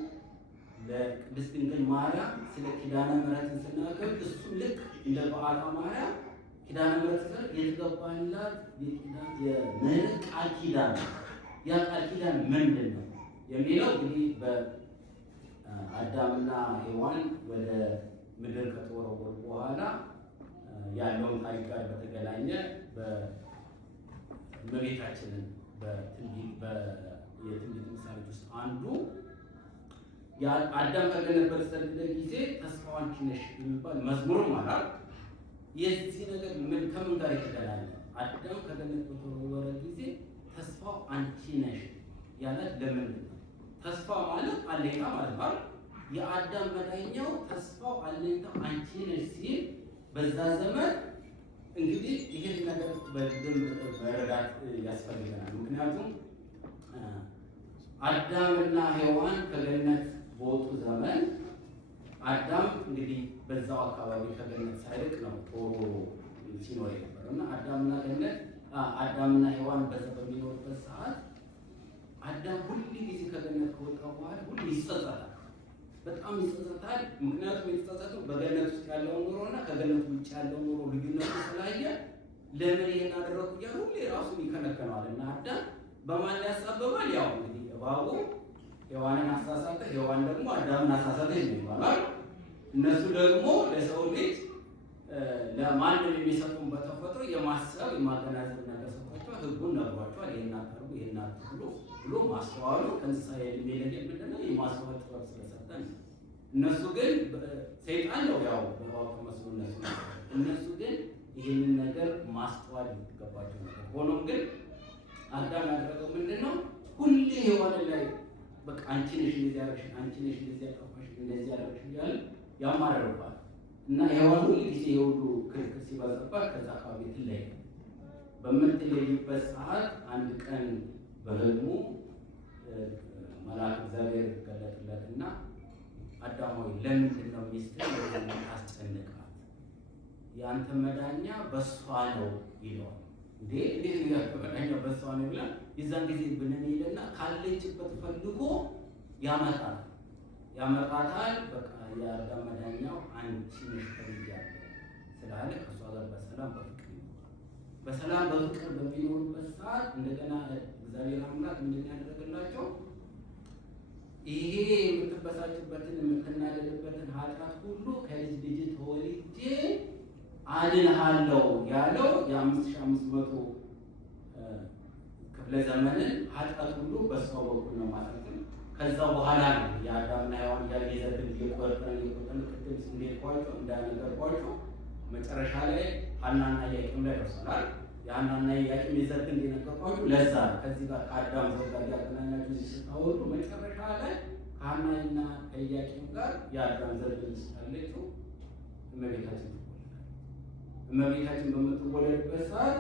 ለቅድስት ድንግል ማርያም ስለ ኪዳነ ምሕረትን ስናገር እሱ ልክ እንደ በዓታ ማርያም ኪዳነ ምሕረት የተገባላት የምሕረት ቃል ኪዳን ነው። ያ ቃል ኪዳን ምንድን ነው የሚለው እንግዲህ በአዳምና ሔዋን ወደ ምድር ከተወረወሩ በኋላ ያለውን ታሪክ ጋር በተገናኘ በእመቤታችንን የትንቢት ምሳሌዎች ውስጥ አንዱ አዳም ከገነት በተሰደደ ጊዜ ተስፋው አንቺ ነሽ የሚባል መዝሙርም አላል። የዚህ ነገር ከምን ጋር የተገናኘ? አዳም ከገነት በተወረወረ ጊዜ ተስፋው አንቺ ነሽ ያላት ለምንድን ነው? ተስፋ ማለት አለኝታ ማለት ነው። የአዳም መዳኛው ተስፋው አለኝታ አንቺ ነሽ ሲል በዛ ዘመን እንግዲህ ይሄን ነገር በደንብ መረዳት ያስፈልገናል። ምክንያቱም አዳምና ሔዋን ከገነት በወጡ ዘመን አዳም እንግዲህ በዛው አካባቢ ከገነት ሳይርቅ ነው ቶሎ ሲኖር የነበረው እና አዳምና ሔዋን በዛ በሚኖርበት ሰዓት አዳም ሁሉ ጊዜ ከገነት ከወጣ በኋላ ሁሉ ይጸጸታል፣ በጣም ይጸጸታል። ምክንያቱም የተጸጸተው በገነት ውስጥ ያለውን ኑሮ እና ከገነት ውጭ ያለው ኑሮ ልዩነቱ ስላየ ለምን ይሄን አደረኩ እያለ ሁሌ ራሱን ይከነከነዋል እና አዳም በማን ያሳብባል? ያው እንግዲህ እባቡ ሔዋንን አሳሳተ፣ ሔዋን ደግሞ አዳምን አሳሳተ ይባላል። እነሱ ደግሞ ለሰው ልጅ ለማንም የሚሰጡን በተፈጥሮ የማሰብ የማገናዘብ ነገር ሰጥቷቸዋል። ሕጉን ነግሯቸዋል። ይሄን አታርጉ፣ ይሄን አትብሉ ብሎ ማስተዋሉ ከእንስሳ የሚለየው ምንድነው? የማስተዋል ጥበብ ስለሰጠን። እነሱ ግን ሰይጣን ነው ያው በባው ተመስሎ እነሱ ግን ይህንን ነገር ማስተዋል ይገባቸው ነበር። ሆኖም ግን አዳም ያደረገው ምንድነው? ሁሌ ሔዋን ላይ በቃ አንቺ ነሽ እንደዚህ ያደረግሽ፣ አንቺ ነሽ እንደዚህ ያጠፋሽ፣ እንደዚህ ያደረግሽ እያለ ያማረርባል እና ሔዋን ሁሉ ጊዜ የሁሉ ክርክር ሲበዛባት ከዛ አካባቢ ትለይ። በምትለይበት ሰዓት አንድ ቀን በህልሙ መልአክ እግዚአብሔር ገለጥለትና አዳም ሆይ ለምንድን ነው ሚስትህን ታስጨንቃት? የአንተ መዳኛ በሷ ነው ይለዋል። እንዴት መዳኛ በሷ ነው ይላል። የዛን ጊዜ ብንን ይልና ካለችበት ፈልጎ ያመጣታል። በቃ የአዳም መዳኛው አንቺ ነሽ ተብያለሁ ስላለ ከእሷ ጋር በሰላም በፍቅር በሚኖሩበት ሰዓት እንደገና እግዚአብሔር አምላክ ምንድን ያደረገላቸው? ይሄ የምትበሳጭበትን የምትናደድበትን ኃጢአት ሁሉ ከልጅ ልጅ ተወልጄ አድንሃለሁ ያለው የ5500 ክፍለ ዘመንን ኃጢአት ሁሉ በእሷ በኩል ነው ማለት ነው። ከዛ በኋላ ነው የአዳምና ሔዋን ያየዘብን እየቆረጠን ቅድም እንደሄድኳቸው እንዳነገርኳቸው መጨረሻ ላይ ሐናና ኢያቄም ላይ ደርሰናል። የሐናና ኢያቄም የዘብን እንደነገርኳቸው ለዛ ከዚህ ጋር ከአዳም ዘር ጋር ያገናኛችሁ ስታወሩ መጨረሻ ላይ ከሐናና ከኢያቄም ጋር የአዳም ዘር ስላለችው እመቤታችን ትወለዳለች። እመቤታችን በምትወለድበት ሰዓት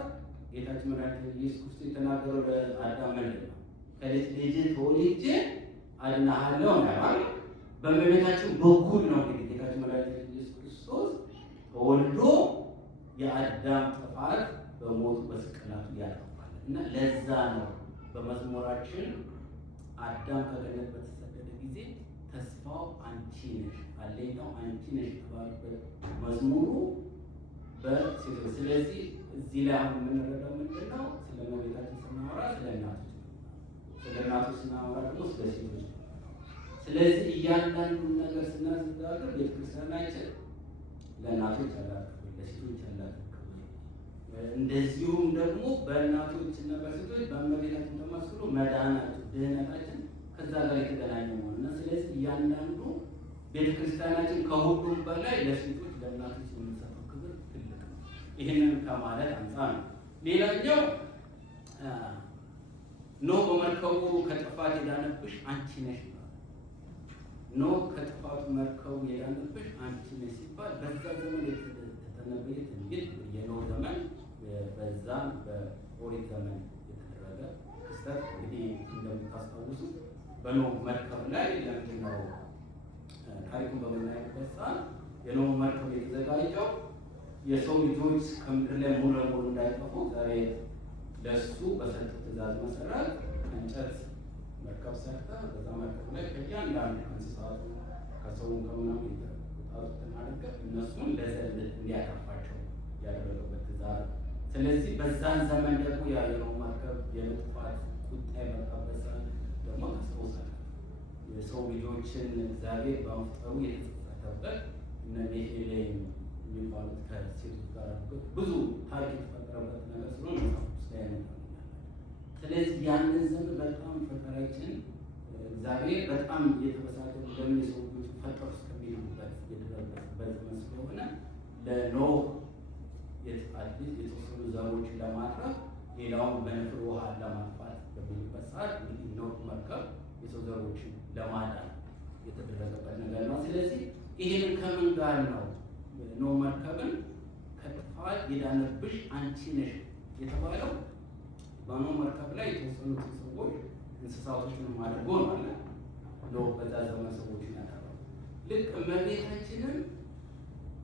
ጌታችን መድኃኒታችን ኢየሱስ ክርስቶስ የተናገረው ለአዳም ምንድን ነው? ከልጅ ልጅ ተወልጄ አድንሃለሁ ነው። በእመቤታችን በኩል ነው እንግዲህ ጌታችን መድኃኒታችን ኢየሱስ ክርስቶስ ተወልዶ የአዳም ጥፋት በሞቱ በስቅላቱ ያጠፋል እና ለዛ ነው በመዝሙራችን አዳም ከገነት በተሰደደ ጊዜ ተስፋው አንቺ ነሽ፣ አለኝታው አንቺ ነሽ የተባለበት መዝሙሩ በሴቶች። ስለዚህ እዚህ ላይ አሁን የምንረዳው ምንድን ነው? ስለ እመቤታችን ስናወራ ስለ እናቶች ስናወራ ደግሞ ስለ ሴቶች። ስለዚህ እያንዳንዱን ነገር ስናዘጋጀው ቤተክርስቲያናችን ለእናቶች ያላት ክብር፣ ለሴቶች ያላት ክብር፣ እንደዚሁም ደግሞ በእናቶች እና በሴቶች በእመቤታችን ተመስሎ መዳናችን ድህነታችን ከዛ ጋር የተገናኘ ነው እና ስለዚህ እያንዳንዱ ቤተክርስቲያናችን ከሁሉም በላይ ለሴቶች ለእናቶች የምንሰጠው ክብር ትልቅ ነው። ይህንን ከማለት አንጻር ነው። ሌላኛው ኖህ በመርከቡ ከጥፋት የዳነብሽ አንቺ ነሽ ይባላል። ኖህ ከጥፋቱ መርከቡ የዳነብሽ አንቺ ነሽ ሲባል በዛ ዘመን የተተነበየ ትንቢት የኖህ ዘመን በዛም በኦሪት ዘመን የተደረገ ክስተት እንግዲህ እንደምታስታውሱት በኖህ መርከብ ላይ ለምንድን ነው ታሪኩን በምናይበት ሰዓት የኖህ መርከብ የተዘጋጀው የሰው ልጆች ከምድር ላይ ሙሉ ለሙሉ እንዳይጠፉ ዛሬ ለሱ በሰጠው ትእዛዝ መሰረት እንጨት መርከብ ሰርተ በዛ መርከብ ላይ ከእያንዳንዱ እንስሳቱ ከሰው ከምናምን የተጣሉትን አድርገህ እነሱን ለዘል እንዲያጠፋቸው ያደረገበት ትእዛዝ። ስለዚህ በዛን ዘመን ደግሞ የኖህ መርከብ የጥፋት ቁጣ የመጣበት ሰዓት ደግሞ ታስታውሳለህ። የሰው ልጆችን እግዚአብሔር በመፍጠሩ የተጸጸተበት እነ ኔፊሊም የሚባሉት ከሴቶች ጋር ብዙ ታሪክ የተፈጠረበት ነገር ስለሆነ ስለዚህ ያንን ዘመን በጣም ፈጣሪያችን እግዚአብሔር በጣም የተበሳጨው ለምን የሰው ልጆች ፈጠሩ እስከሚሉበት የደረሰበት ዘመን ስለሆነ ለኖህ የተወሰኑ ዘሮችን ለማትረፍ ሌላውን በንፍር ውሃ ለማጥፋት በሚሉበት ሰዓት እንግዲህ ኖህ መርከብ የሰው ዘሮችን ለማዳን የተደረገበት ነገር ነው። ስለዚህ ይህንን ከምን ጋር ነው ኖህ መርከብን ከጥፋት የዳነብሽ አንቺ ነሽ የተባለው? በኖህ መርከብ ላይ የተወሰኑትን ሰዎች እንስሳቶችንም አድርጎ ነው አለ ኖህ በዛ ዘመን ሰዎችን ያቀረበው። ልክ እመቤታችንም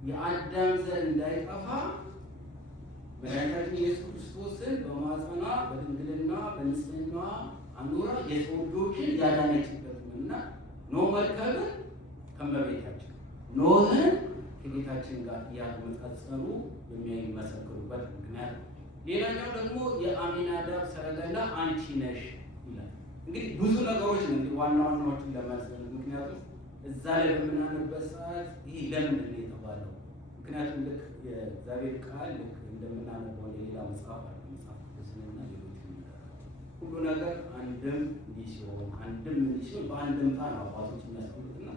የአዳም ዘር እንዳይጠፋ መድኃኒታችን ኢየሱስ ክርስቶስን በማኅፀኗ በድንግልና በንጽሕና አኑራ የሰው ልጆችን ያዳነችበትም እና ኖህ መርከብን ከእመቤታችን ኖህን ከጌታችን ጋር እያመሳሰሉ የሚመሰክሩበት ምክንያት ነው። ሌላኛው ደግሞ የአሚናዳብ ሰረገላ አንቺ ነሽ ይላል። እንግዲህ ብዙ ነገሮች ነው እንግዲህ ዋና ዋናዎቹን ለማለት ምክንያቱም እዛ ላይ በምናነበት ሰዓት ይህ ለምንድን ነው የተባለው? ምክንያቱም ልክ የእግዚአብሔር ቃል ልክ እንደምናነበው ሌላ መጽሐፍ አለ መጽሐፍ ቅዱስንና ሌሎች ሁሉ ነገር አንድም እንዲህ ሲሆን አንድም እንዲህ ሲሆን በአንድምታ ነው አባቶች የሚያስቀምጡትና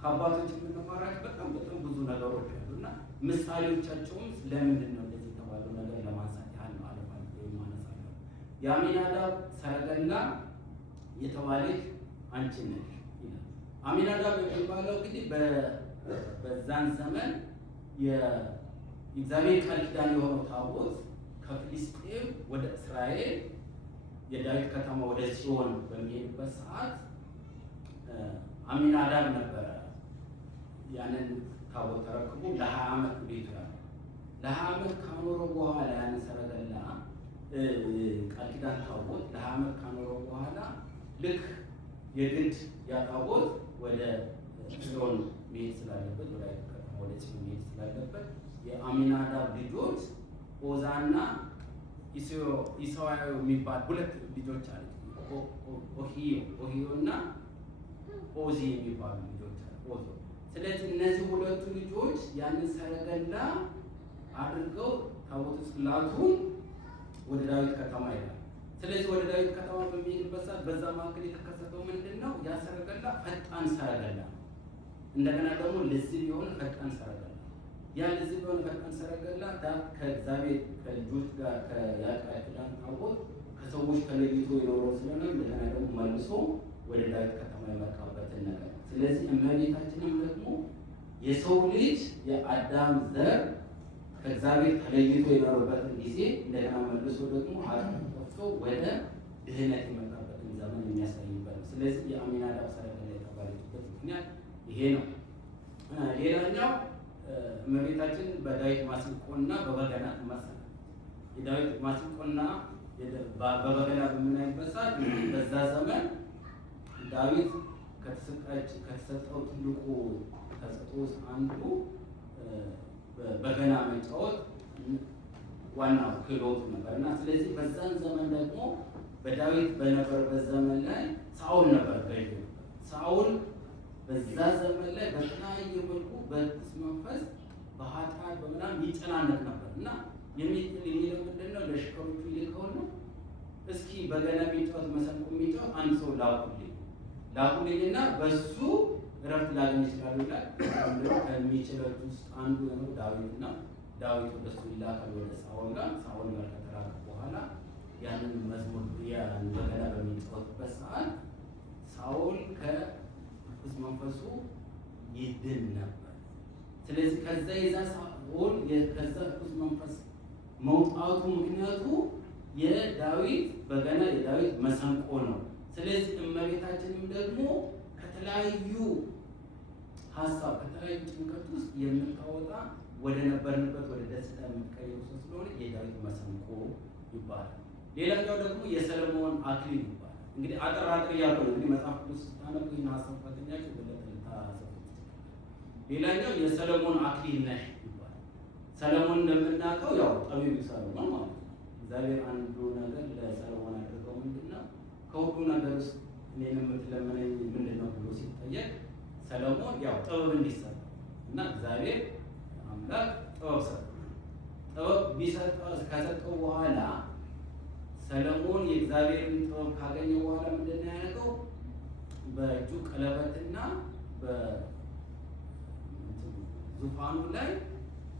ከአባቶች የምንማራቸው በጣም ብዙ ነገሮች አሉና ምሳሌዎቻቸውም ለምንድን ነው እንደዚህ የተባለው ነገር ለማንሳት የአሚናዳብ ሰረገላ የተባለች አንቺ ነሽ ይላል። አሚናዳብ የሚባለው እንግዲህ በዛን ዘመን የእግዚአብሔር ቃል ኪዳን የሆነው ታቦት ከፍልስጤም ወደ እስራኤል የዳዊት ከተማ ወደ ጽዮን በሚሄድበት ሰዓት አሚናዳብ ነበረ ያንን ታቦት ተረክቦ ለ20 ዓመት ቤት ያለ ለ20 ዓመት ካኖረው በኋላ ያንን ሰረገላ ቃል ኪዳን ታቦት ለ20 ዓመት ካኖረው በኋላ ልክ የግድ ያዕቆብ ወደ ጽዮን መሄድ ስላለበት ወደ ከተማ ወደ ጽዮን መሄድ ስላለበት የአሚናዳብ ልጆች ኦዛና ኢሳያው የሚባል ሁለት ልጆች አሉ። ኦሂዮ እና ኦዚ የሚባሉ ልጆች አሉ። ስለዚህ እነዚህ ሁለቱ ልጆች ያንን ሰረገላ አድርገው ታቦተ ጽላቱን ወደ ዳዊት ከተማ ይላል። ስለዚህ ወደ ዳዊት ከተማ በሚሄድበት ሰዓት በዛ መካከል የተከሰተው ምንድን ነው? ያ ሰረገላ ፈጣን ሰረገላ፣ እንደገና ደግሞ ልዝብ የሆነ ፈጣን ሰረገላ። ያ ልዝብ የሆነ ፈጣን ሰረገላ ከእግዚአብሔር ከልጆች ጋር ከያዕቆብ ኪዳን ታቦት ከሰዎች ተለይቶ የኖረው ስለሆነ እንደገና ደግሞ መልሶ ወደ ዳዊት ከተማ የመጣበትን ነገር። ስለዚህ እመቤታችንም ደግሞ የሰው ልጅ የአዳም ዘር ከእግዚአብሔር ተለይቶ የኖረበትን ጊዜ እንደገና መልሶ ደግሞ አጥፍቶ ወደ ድህነት የመጣበትን ዘመን የሚያሳይበት ነው። ስለዚህ የአሚናዳብ ሰረገላ የተባለችበት ምክንያት ይሄ ነው። ሌላኛው እመቤታችን በዳዊት ማሲንቆና በበገና ትመሰላለች። የዳዊት ማሲንቆና በበገና በምናይበት ሰዓት በዛ ዘመን ዳዊት ከተሰጠው ትልቁ ተሰጥኦ ውስጥ አንዱ በገና መጫወት ዋናው ክህሎቱ ነበር እና ስለዚህ በዛን ዘመን ደግሞ በዳዊት በነበረበት ዘመን ላይ ሳኦል ነበር ገዥ። ሳኦል በዛ ዘመን ላይ በተለያየ መልኩ በርኩስ መንፈስ በኃጢአት በምናምን ይጨናነቅ ነበር እና የሚለው ምንድን ነው? ለሽከሮቹ ይልከው ነው፣ እስኪ በገና የሚጫወት መሰንቆ የሚጫወት አንድ ሰው ላኩልኝና በሱ እረፍት ላገኝ ይችላሉ ይላል። ከሚችሉት ውስጥ አንዱ ነው ዳዊት እና ዳዊት ወደሱ ይላካል ወደ ሳኦል ጋር። ሳኦል ጋር ከተላከ በኋላ ያንን መዝሙር ያን በገና በሚጫወትበት ሰዓት ሳኦል ከርኩስ መንፈሱ ይድን ነበር። ስለዚህ ከዛ የዛ ሳኦል ከዛ ርኩስ መንፈስ መውጣቱ ምክንያቱ የዳዊት በገና የዳዊት መሰንቆ ነው። ስለዚህ እመቤታችንም ደግሞ ከተለያዩ ሀሳብ ከተለያዩ ጭንቀት ውስጥ የምታወጣ ወደ ነበርንበት ወደ ደስታ የምትቀይሩ ሰው ስለሆነ የዳዊት መሰንቆ ይባላል። ሌላኛው ደግሞ የሰለሞን አክሊል ይባላል። እንግዲህ አጠር እያልኩ ነው። እንግዲህ መጽሐፍ ቅዱስ ስታነቡ ይህን ሀሳብ ጓደኛችሁ በለጠ ልታሰቡ። ሌላኛው የሰለሞን አክሊል ነሽ ይባላል። ሰለሞን እንደምናውቀው ያው ጠቢቡ ሰለሞን ማለት ነው። እግዚአብሔር አንዱ ነገር ለሰለሞን አድርገው ምንድን ነው ከሁሉ ነገር ውስጥ እኔን የምትለመነኝ ምንድን ነው ብሎ ሲጠየቅ ሰለሞን ያው ጥበብ እንዲሰጥ እና እግዚአብሔር አምላክ ጥበብ ሰጠው። ጥበብ ከሰጠው በኋላ ሰለሞን የእግዚአብሔርን ጥበብ ካገኘ በኋላ ምንድን ነው ያደረገው? በእጁ ቀለበትና በዙፋኑ ላይ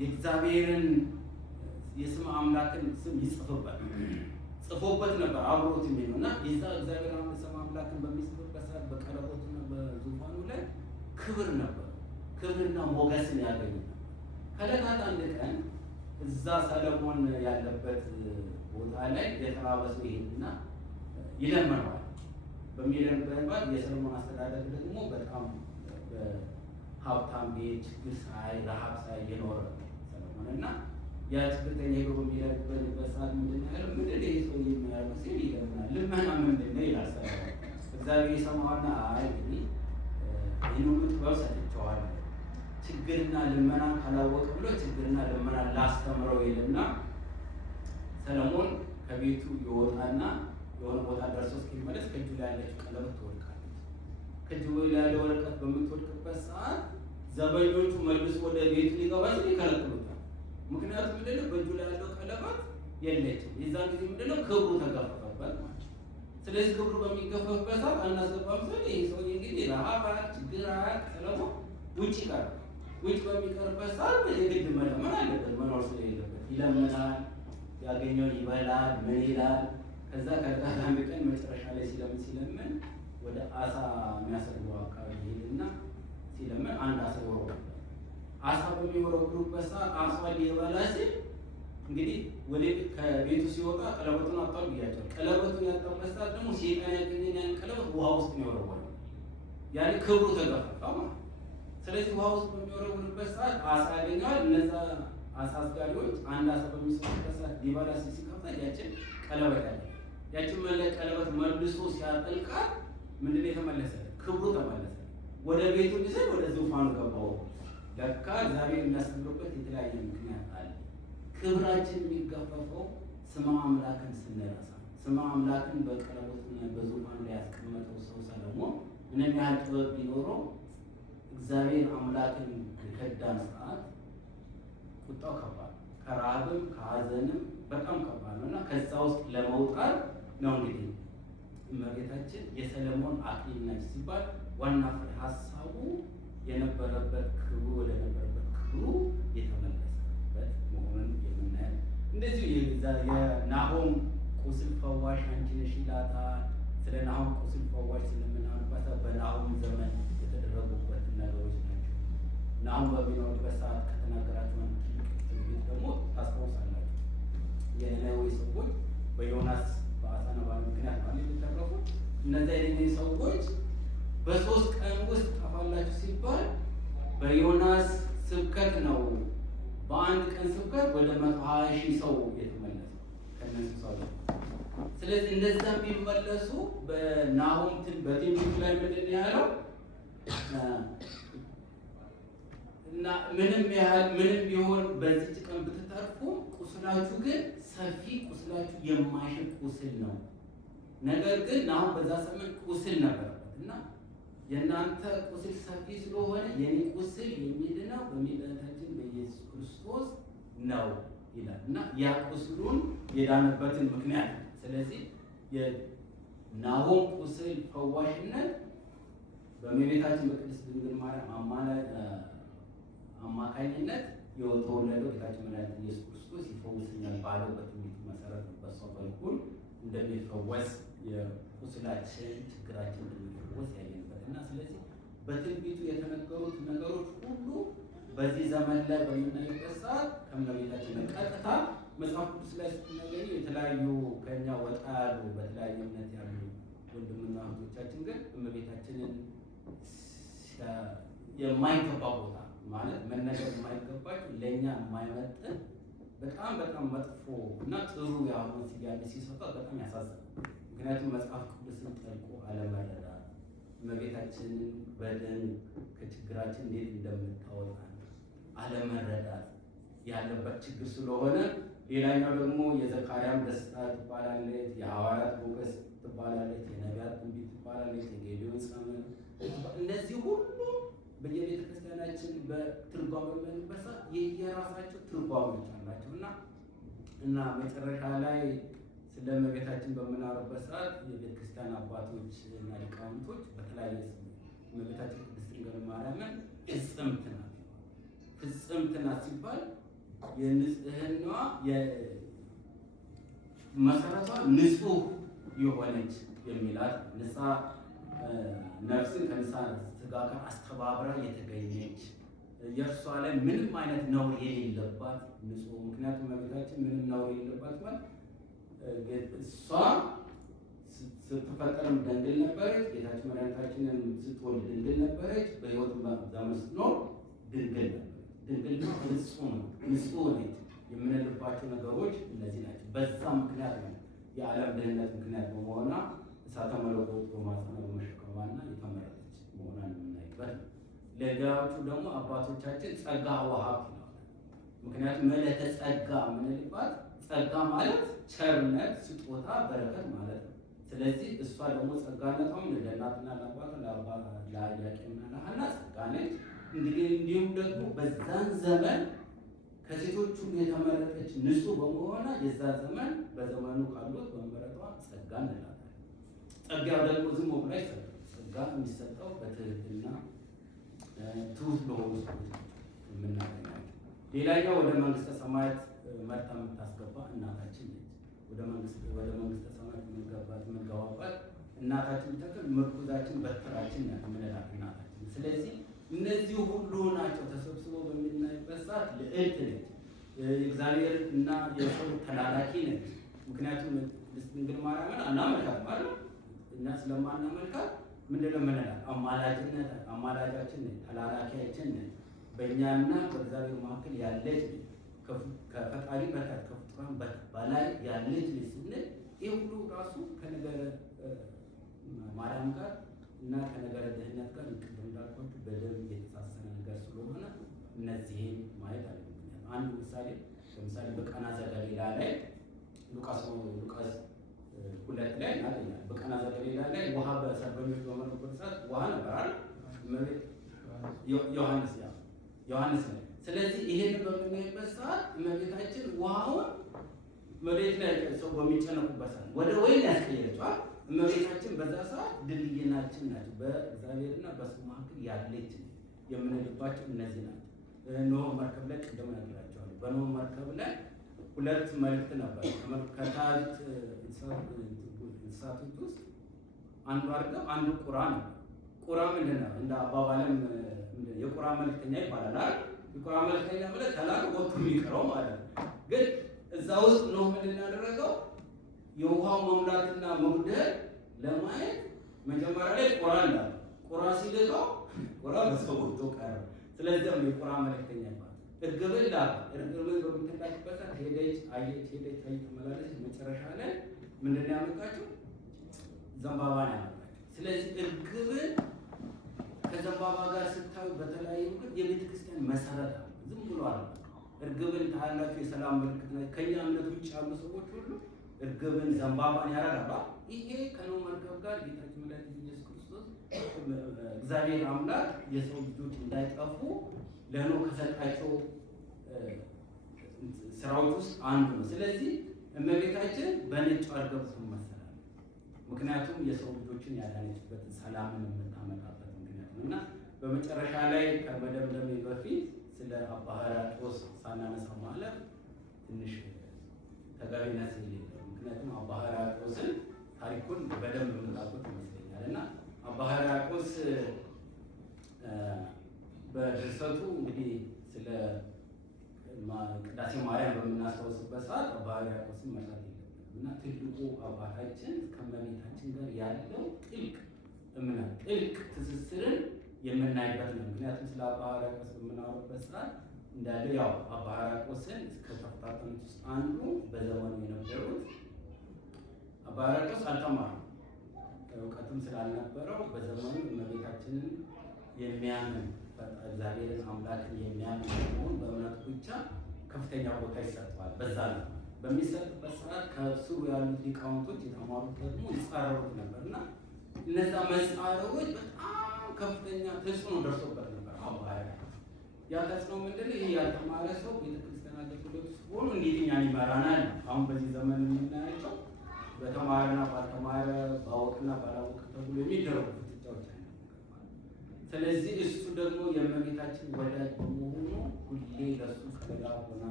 የእግዚአብሔርን የስም አምላክን ስም ጽፎበት ነበር አብሮት የሚለው እና የዛ እግዚአብሔር ስም አምላክን በሚጽፍበት ሰዓት በቀለበቱና በዙፋኑ ላይ ክብር ነበር። ክብርና ሞገስን ያገኝ ነበር። ከዕለታት አንድ ቀን እዛ ሰለሞን ያለበት ቦታ ላይ የተራበ ሰው ይሄድና ይለምነዋል። በሚለምንበት የሰለሞን አስተዳደር ደግሞ በጣም በሀብታም ቤት ችግር ሳይ ረሃብ ሳይ የኖረ ሰለሞን እና ያ ችግርተኛ ሄዶ በሚለምንበት ሰዓት ምንድን ነው ያለው? ምንድን ነው ይሄ ሰው የሚያደርገው ሲል ይለምናል። ልመና ምንድን ነው ይላል ሰለሞን። እግዚአብሔር ይሰማዋልና አይ እንግዲህ ይህን ሁሉ ጥበብ ሰጥቼዋለሁ ችግርና ልመና ካላወቀ ብሎ ችግርና ልመና ላስተምረው ይልና ሰለሞን ከቤቱ ይወጣና የሆነ ቦታ ደርሶ እስኪመለስ ከእጁ ላይ ያለች ቀለበት ትወድቃለች። ከእጁ ላይ ያለ ወረቀት በምትወድቅበት ሰዓት ዘበኞቹ መልሶ ወደ ቤቱ ሊገባ ሲል ይከለክሉታል። ምክንያቱም ምንድነው? በእጁ ላይ ያለው ቀለበት የለችም። የዛን ጊዜ ምንድነው? ክብሩ ተገፈፈበት ማለት ነው። ስለዚህ ክብሩ በሚገፈፍበት ሰዓት አናስገባም ስል ይህ ሰው እንግዲህ ረሃብ ችግር ሰለሞን ውጭ ቀረ። ውጭ በሚቀርበት ሰዓት የግድ መለመን አለበት። መኖር ስለሌለበት ይለምናል፣ ያገኘውን ይበላል፣ ምን ይላል። ከዛ አንድ ቀን መጨረሻ ላይ ሲለምን ወደ አሳ የሚያሰግበው አካባቢ ሄድና ሲለምን አንድ አሳ ይወረወራል። አሳ በሚወረውሩበት ሰዓት አሳ ሊበላ ሲል እንግዲህ ወደ ከቤቱ ሲወጣ ቀለበቱን አጣው ብያቸው። ቀለበቱን ያጣበት ሰዓት ደግሞ ሴጣን ያገኘን ያን ቀለበት ውሃ ውስጥ ነው የወረወረው። ያኔ ክብሩ ተገፈፈ ማለት። ስለዚህ ውሃ ውስጥ በሚወረውርበት ሰዓት አሳ ያገኘዋል። እነዛ አሳ አስጋሪዎች አንድ አሳ በሚሰጡበት ሰዓት ሊበላ ሲል ሲከፍታ ያችን ቀለበት ያለ ያችን ቀለበት መልሶ ሲያጠልቃት ምንድን ነው የተመለሰ? ክብሩ ተመለሰ። ወደ ቤቱ ጊዜ ወደ ዙፋኑ ገባው። ለካ እግዚአብሔር የሚያስብሉበት የተለያየ ምክንያት አለ። ክብራችን የሚገፈፈው ስመ አምላክን ስንረሳ። ስመ አምላክን በቀለበቱና በዙፋኑ ላይ ያስቀመጠው ሰው ሰለሞን ምንም ያህል ጥበብ ቢኖረው እግዚአብሔር አምላክን የከዳን ሰዓት ቁጣው ከባድ፣ ከረሃብም ከሀዘንም በጣም ከባድ ነው እና ከዛ ውስጥ ለመውጣት ነው እንግዲህ እመቤታችን የሰለሞን አክሊል ነች ሲባል ዋና ፍሬ ሀሳቡ የነበረበት ክብሩ ወደ ነበረበት ክብሩ የተመለሰበት መሆኑን የምናየው። እንደዚሁ የናሆም ቁስል ፈዋሽ አንቺ ነሽ ይላታል። ስለ ናሆም ቁስል ፈዋሽ ስለምናነባት በናሆም ዘመን የተደረጉበት ነገሮች ናቸው። ናሆም በሚኖርበት ሰዓት ከተናገራቸው ትንቢት ደግሞ ታስታውሳላችሁ። የነነዌ ሰዎች በዮናስ በአሳ ነባሪ ምክንያት ማለት የተረፉት እነዚያ የነነዌ ሰዎች በ3 ቀን ውስጥ ጠፋላችሁ ሲባል በዮናስ ስብከት ነው። በአንድ ቀን ስብከት ወደ 120,000 ሰው የተመለሰ ከነሱ ሰው። ስለዚህ እንደዛ ቢመለሱ በናሆም በትንቢቱ ላይ ምንድን ነው ያለው? እና ምንም ቢሆን በዚህ ቀን ብትተርፉ ቁስላችሁ ግን ሰፊ ቁስላችሁ የማይሽር ቁስል ነው። ነገር ግን አሁን በዛ ዘመን ቁስል ነበረበት እና የእናንተ ቁስል ሰፊ ስለሆነ የኔ ቁስል የሚድነው በመድኃኒታችን በኢየሱስ ክርስቶስ ነው ይላል እና ያ ቁስሉን የዳነበትን ምክንያት። ስለዚህ የናሆም ቁስል ፈዋሽነት በእመቤታችን በቅድስት ድንግል ማርያም አማካኝነት የተወለደው ጌታችን መድኃኒታችን ኢየሱስ ክርስቶስ ይፈውሰኛል ባለው በትንቢቱ መሰረት በሷ በኩል እንደሚፈወስ የቁስላችን ችግራችን እንደሚፈወስ ያየንበት እና ስለዚህ በትንቢቱ የተነገሩት ነገሮች ሁሉ በዚህ ዘመን ላይ በምናይበት ሰዓት ከእመቤታችን ቀጥታ መጽሐፍ ቅዱስ ላይ ስትናገኙ የተለያዩ ከኛ ወጣ ያሉ በተለያየ እምነት ያሉ ወንድምና እህቶቻችን ግን እመቤታችንን የማይገባ ቦታ ማለት መነገር የማይገባቸው ለእኛ የማይመጥን በጣም መጥፎ እና ጥሩ ያልሆነ ስያሜ ሲሰጧት በጣም ያሳዝናል። ምክንያቱም መጽሐፍ ቅዱስን ጠልቆ አለመረዳት፣ እመቤታችንን በደንብ ከችግራችን እንዴት እንደምታወጣ አለመረዳት ያለበት ችግር ስለሆነ፣ ሌላኛው ደግሞ የዘካርያም ደስታ ትባላለች፣ የሐዋርያት ሞገስ ትባላለች፣ የነቢያት ትንቢት ትባላለች፣ የጌዴዎን ጸመን። እነዚህ ሁሉ በየቤተ ክርስቲያናችን በትርጓሜ በምንበት ሰዓት የየራሳቸው ትርጓሜዎች አላቸው እና መጨረሻ ላይ ስለ እመቤታችን በምናወራበት ሰዓት የቤተ ክርስቲያን አባቶች እና ሊቃውንቶች በተለያየ ስም እመቤታችን ቅድስት ድንግል ማርያምን ፍጽምት ናት። ፍጽምት ናት ሲባል የንጽህናዋ መሰረቷ ንጹህ የሆነች የሚላት ንጽሐ ነፍስን ከንስሐ ሥጋ ጋር አስተባብራ የተገኘች የእርሷ ላይ ምንም አይነት ነውር የሌለባት ንጹህ። ምክንያቱም እመቤታችን ምንም ነውር የሌለባት ማለት እሷ ስትፈጠርም ድንግል ነበረች። ጌታችን መድኃኒታችንን ስትወልድ ድንግል ነበረች። በሕይወት ዘመን ስትኖር ድንግል ነበረች። ድንግል ፍጹም ንጹህ ነች የምንልባቸው ነገሮች እነዚህ ናቸው። በዛ ምክንያት ነው የዓለም ድህነት ምክንያት በመሆኗ እሳተ መለኮት በማኅፀኗ በመሸከሟና የተመረጠች መሆኗን የምናይበት ነው። ሌላዎቹ ደግሞ አባቶቻችን ጸጋ ወሀብት ይለዋል። ምክንያቱም መልዕልተ ጸጋ የምንልባት ጸጋ ማለት ቸርነት፣ ስጦታ፣ በረከት ማለት ነው። ስለዚህ እሷ ደግሞ ጸጋነቷም ለእናትና ለአባቷ ለኢያቄምና ለሐና ጸጋ ነች። እንዲሁም ደግሞ በዛን ዘመን ከሴቶች ሁሉ የተመረጠች ንጹህ በመሆኗ የዛ ዘመን በዘመኑ ካሉት በመረጧ ጸጋ እንላለን። ጸጋው ደግሞ ዝም ብሎ አይሰጥም። ጸጋ የሚሰጠው በትህትና ትሁት ለሆኑ ሰዎች የምናገኛቸው። ሌላኛው ወደ መንግስተ ሰማያት መርታ የምታስገባ እናታችን ነች። ወደ መንግስተ ሰማያት የምንገባባት እናታችን ተክል ምርኩዛችን በትራችን የምንላት እናታችን። ስለዚህ እነዚህ ሁሉ ናቸው ተሰብስበው በምናይበት ሰዓት ልዕልት ነች፣ እግዚአብሔር እና የሰው ተላላኪ ነች። ምክንያቱም ቅድስት ድንግል ማርያምን አናመልካት ማለት እኛ ስለማናመልካት ምንድን ነው የምንላት? አማላጃችን ነች፣ ተላላኪያችን ነች። በእኛና በእግዚአብሔር መካከል ያለች ከፈጣሪ በታች ከፍጡራን በላይ ያለች ልጅ ስንል ይህ ሁሉ ራሱ ከነገረ ማርያም ጋር እና ከነገረ ድህነት ጋር ቅድም እንዳልኳችሁ በደንብ የተሳሰረ ነገር ስለሆነ እነዚህን ማየት አለ። አንዱ ምሳሌ ለምሳሌ በቃና ዘገሊላ ላይ ሉቃስ 2 ላይ እናገኛለን። በቃና ዘገሊላ ላይ ውሃ በሰርገኞች በመጡበት ሰዓት ውሃ ነበር አይደል? ዮሐንስ ላይ። ስለዚህ ይሄን በምናይበት ሰዓት እመቤታችን ውሃውን መሬት ላይ ሰው በሚጨነቁበት ሰዓት ወደ ወይን ያስቀየረችዋል። እመቤታችን በዛ ሰዓት ድልድያችን ናቸው። በእግዚአብሔርና በሰው መካከል ያለች የምንልባቸው እነዚህ ናቸው። ኖህ መርከብ ላይ ቅድም ነግራቸዋለሁ። በኖህ መርከብ ላይ 2 መልእክት ነበር። ከታዩት እንስሳቶች ውስጥ አንዱ አድርገው አንዱ ቁራ ነው። ቁራ ምንድን ነው? እንደ አባባልም የቁራ መልእክተኛ ይባላል አይደል? የቁራ መልእክተኛ ማለት ተላቅ ወጥቶ የሚቀረው ማለት ነው። ግን እዛ ውስጥ ኖህ ምንድን ያደረገው የውሃው መሙላትና መጉደል ለማየት መጀመሪያ ላይ ቁራ እንዳለ ቁራ ሲልከው ቁራ በሰው ወጥቶ ቀረ። ስለዚህም የቁራ መልእክተኛ ይባላል። እርግብን ላከ። እርግብን በምትላክበት ሰዓት ሄደች፣ አየች፣ ተመላለሰች። መጨረሻ ላይ ምንድን ነው ያመጣችው? ዘንባባ ነው ያመጣችው። ስለዚህ እርግብን ከዘንባባ ጋር ስታዩ በተለያዩ ግን የቤተ ክርስቲያን መሰረት ነው። ዝም ብሎ አለ። እርግብን ታላላችሁ የሰላም ምልክት ነው። ከኛ እምነት ውጭ ያሉ ሰዎች ሁሉ እርግብን ዘንባባን ያደርጋሉ። ይሄ ከኖህ መርከብ ጋር ጌታችን መድኃኒታችን ኢየሱስ ክርስቶስ እግዚአብሔር አምላክ የሰው ልጆች እንዳይጠፉ ለኖህ ከሰጣቸው ስራዎች ውስጥ አንዱ ነው። ስለዚህ እመቤታችን በነጭ እርግብ ትመሰላለች። ምክንያቱም የሰው ልጆችን ያዳነችበትን ሰላምን የምታመጣበት ምክንያት ነው እና በመጨረሻ ላይ ከመደምደሜ በፊት ስለ አባ ሕርያቆስ ሳናነሳ ማለፍ ትንሽ ተገቢነት የሌለው፣ ምክንያቱም አባ ሕርያቆስን ታሪኩን በደንብ የምታውቁት ይመስለኛል እና አባ ሕርያቆስ በድርሰቱ እንግዲህ ስለ ቅዳሴ ማርያም በምናስታውስበት ሰዓት አባ ሕርያቆስን መርሳት የለብንም እና ትልቁ አባታችን ከእመቤታችን ጋር ያለው ጥልቅ እምነት ጥልቅ ትስስርን የምናይበት ነው። ምክንያቱም ስለ አባ ሕርያቆስ በምናወራበት ሰዓት እንዳለ ያው አባ ሕርያቆስን ከተፈታተኑት ውስጥ አንዱ በዘመኑ የነበሩት አባ ሕርያቆስ አልተማረም፣ እውቀትም ስላልነበረው በዘመኑ እመቤታችንን የሚያምን እግዚአብሔርን አምላክን የሚያምን ሲሆን በእምነቱ ብቻ ከፍተኛ ቦታ ይሰጠዋል። በዛ ነው በሚሰጥበት ሰዓት ከስሩ ያሉት ሊቃውንቶች የተማሩት ደግሞ ይጻረሩት ነበር እና እነዛ መጻረሮች በጣም ከፍተኛ ተጽዕኖ ደርሶበት ነበር አባ ሕርያቆስ። ያ ተጽዕኖ ምንድነው? ይሄ ያልተማረ ሰው ቤተክርስቲያን አገልግሎት ውስጥ ሆኖ እንዴት እኛን ይመራናል? አሁን በዚህ ዘመን የምናያቸው በተማረና ባልተማረ ባወቅና ባላወቅ ተብሎ የሚደረጉ ፍጥጫዎች አይነት። ስለዚህ እሱ ደግሞ የእመቤታችን ወዳጅ በመሆኑ ሁሌ ለእሱ ከለላ ሆና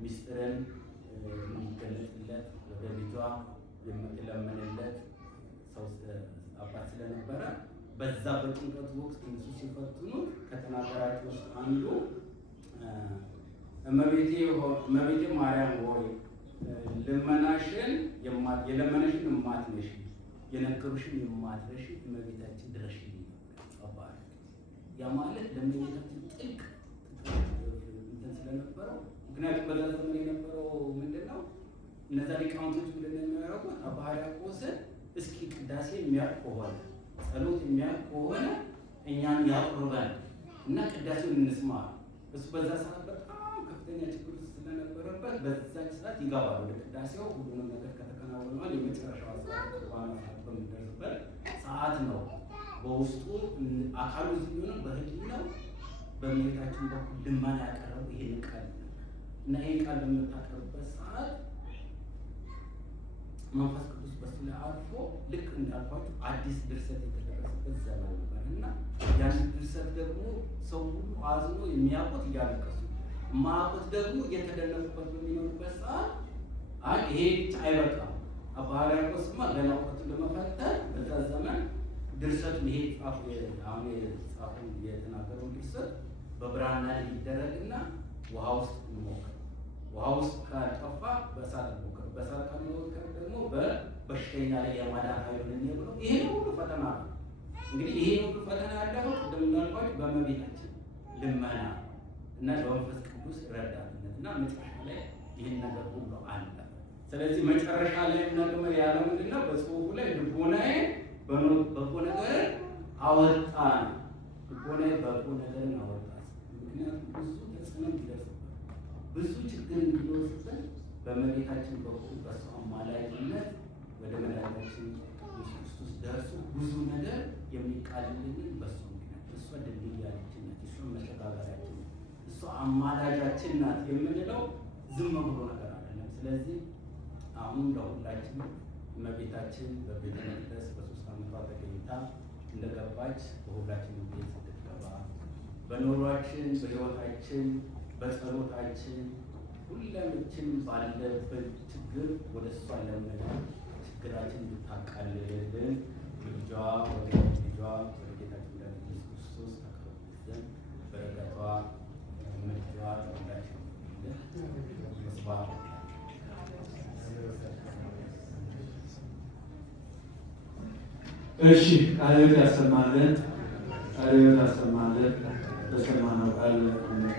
ሚስጥርን የሚገለጥለት ወደ ልጇ የምትለምንለት ሰው አባት ስለነበረ በዛ በጭንቀቱ ወቅት እነሱ ሲፈትኑ ከተናገራቸው ውስጥ አንዱ እመቤቴ ማርያም ሆይ ልመናሽን የለመነሽን የማትነሺ የነገሩሽን የማትረሺ እመቤታችን ድረሽልኝ አባል። ያ ማለት ለእመቤታችን ጥልቅ እንትን ስለነበረው፣ ምክንያቱም በዛ ዘመን የነበረው ምንድን ነው እነዛ ሊቃውንቶች ምንድን ነው የሚያደርጉት? አባ ሕርያቆስን እስኪ ቅዳሴ የሚያውቅ ከሆነ ጸሎት የሚያውቅ ከሆነ እኛን ያቁርበን እና ቅዳሴውን እንስማ። እሱ በዛ ሰዓት በጣም ከፍተኛ ችግር ስለነበረበት በዛች ሰዓት ይገባል ወደ ቅዳሴው። ሁሉንም ነገር ከተከናወነ የመጨረሻው ሰዓት በሚደርስበት ሰዓት ነው በውስጡ አካሉ ሲሆን በህሊናው በእመቤታችን በኩል ልመና ያቀረቡ ይሄን ቃል እና ይሄን ቃል በምታቀርብበት ሰዓት መንፈስ ቅዱስ በሱ ላይ አልፎ ልክ እንዳልኳችሁ አዲስ ድርሰት የተደረሰበት ዘመን ነበር እና ያን ድርሰት ደግሞ ሰው ሁሉ አዝኖ የሚያውቁት እያለቀሱ የማያውቁት ደግሞ እየተደነቁበት በሚኖሩበት ሰዓት ይሄ ብቻ አይበቃም። አባ ሕርያቆስማ ገና እውቀቱን ለመፈተን በዛ ዘመን ድርሰቱን ይሄ ጻፉ አሁን የጻፉ የተናገረው ድርሰት በብራና ላይ ይደረግና ውሃ ውስጥ ይሞከር። ውሃ ውስጥ ካልጠፋ በእሳት ይሞከር። በእሳት ካልሞከር ደግሞ በበሽተኛ ላይ የማዳን ኃይል ነው ብሎ ይሄ ሁሉ ፈተና ነው። እንግዲህ ይሄ ሁሉ ፈተና ያለፈው ቅድም እንዳልኳችሁ በእመቤታችን ልመና እና በመንፈስ ቅዱስ ረዳትነት እና መጨረሻ ላይ ይህን ነገር ሁሉ አለፈ። ስለዚህ መጨረሻ ላይ ምናልባት ያለው ምንድነው? በጽሁፉ ላይ ልቦናዬ በጎ ነገር አወጣን። ልቦናዬ በጎ ነገርን አወጣ። ምክንያቱም ብዙ ተጽዕኖ እንዲደርስበት ብዙ ችግር እንዲደርስበት በእመቤታችን በኩል በእሷ አማላጅነት ወደ መድኃኒታችን ኢየሱስ ክርስቶስ ደርሶ ብዙ ነገር የሚቃልልን በእሷ ምክንያት እሷ ድልድያችን ናት፣ እሷ መሸጋገሪያችን ናት፣ እሷ አማላጃችን ናት የምንለው ዝም ብሎ ነገር አይደለም። ስለዚህ አሁን ለሁላችን እመቤታችን በቤተ መቅደስ በ3 ዓመቷ ተገኝታ እንደገባች በሁላችን ቤት እንድትገባ በኑሯችን፣ በሕይወታችን፣ በጸሎታችን ሁላችን ባለበት ችግር ወደ እሷ ለምነን ችግራችን እንድታቃልልልን ልጇ ወደ ጌታችን ኢየሱስ ክርስቶስ ተቀበለን። በረከቷ ምልጇ ለሁላችን መስዋዕት እሺ ቃለ ሕይወት ያሰማልን፣ ቃለ ሕይወት ያሰማልን። በሰማነው ቃል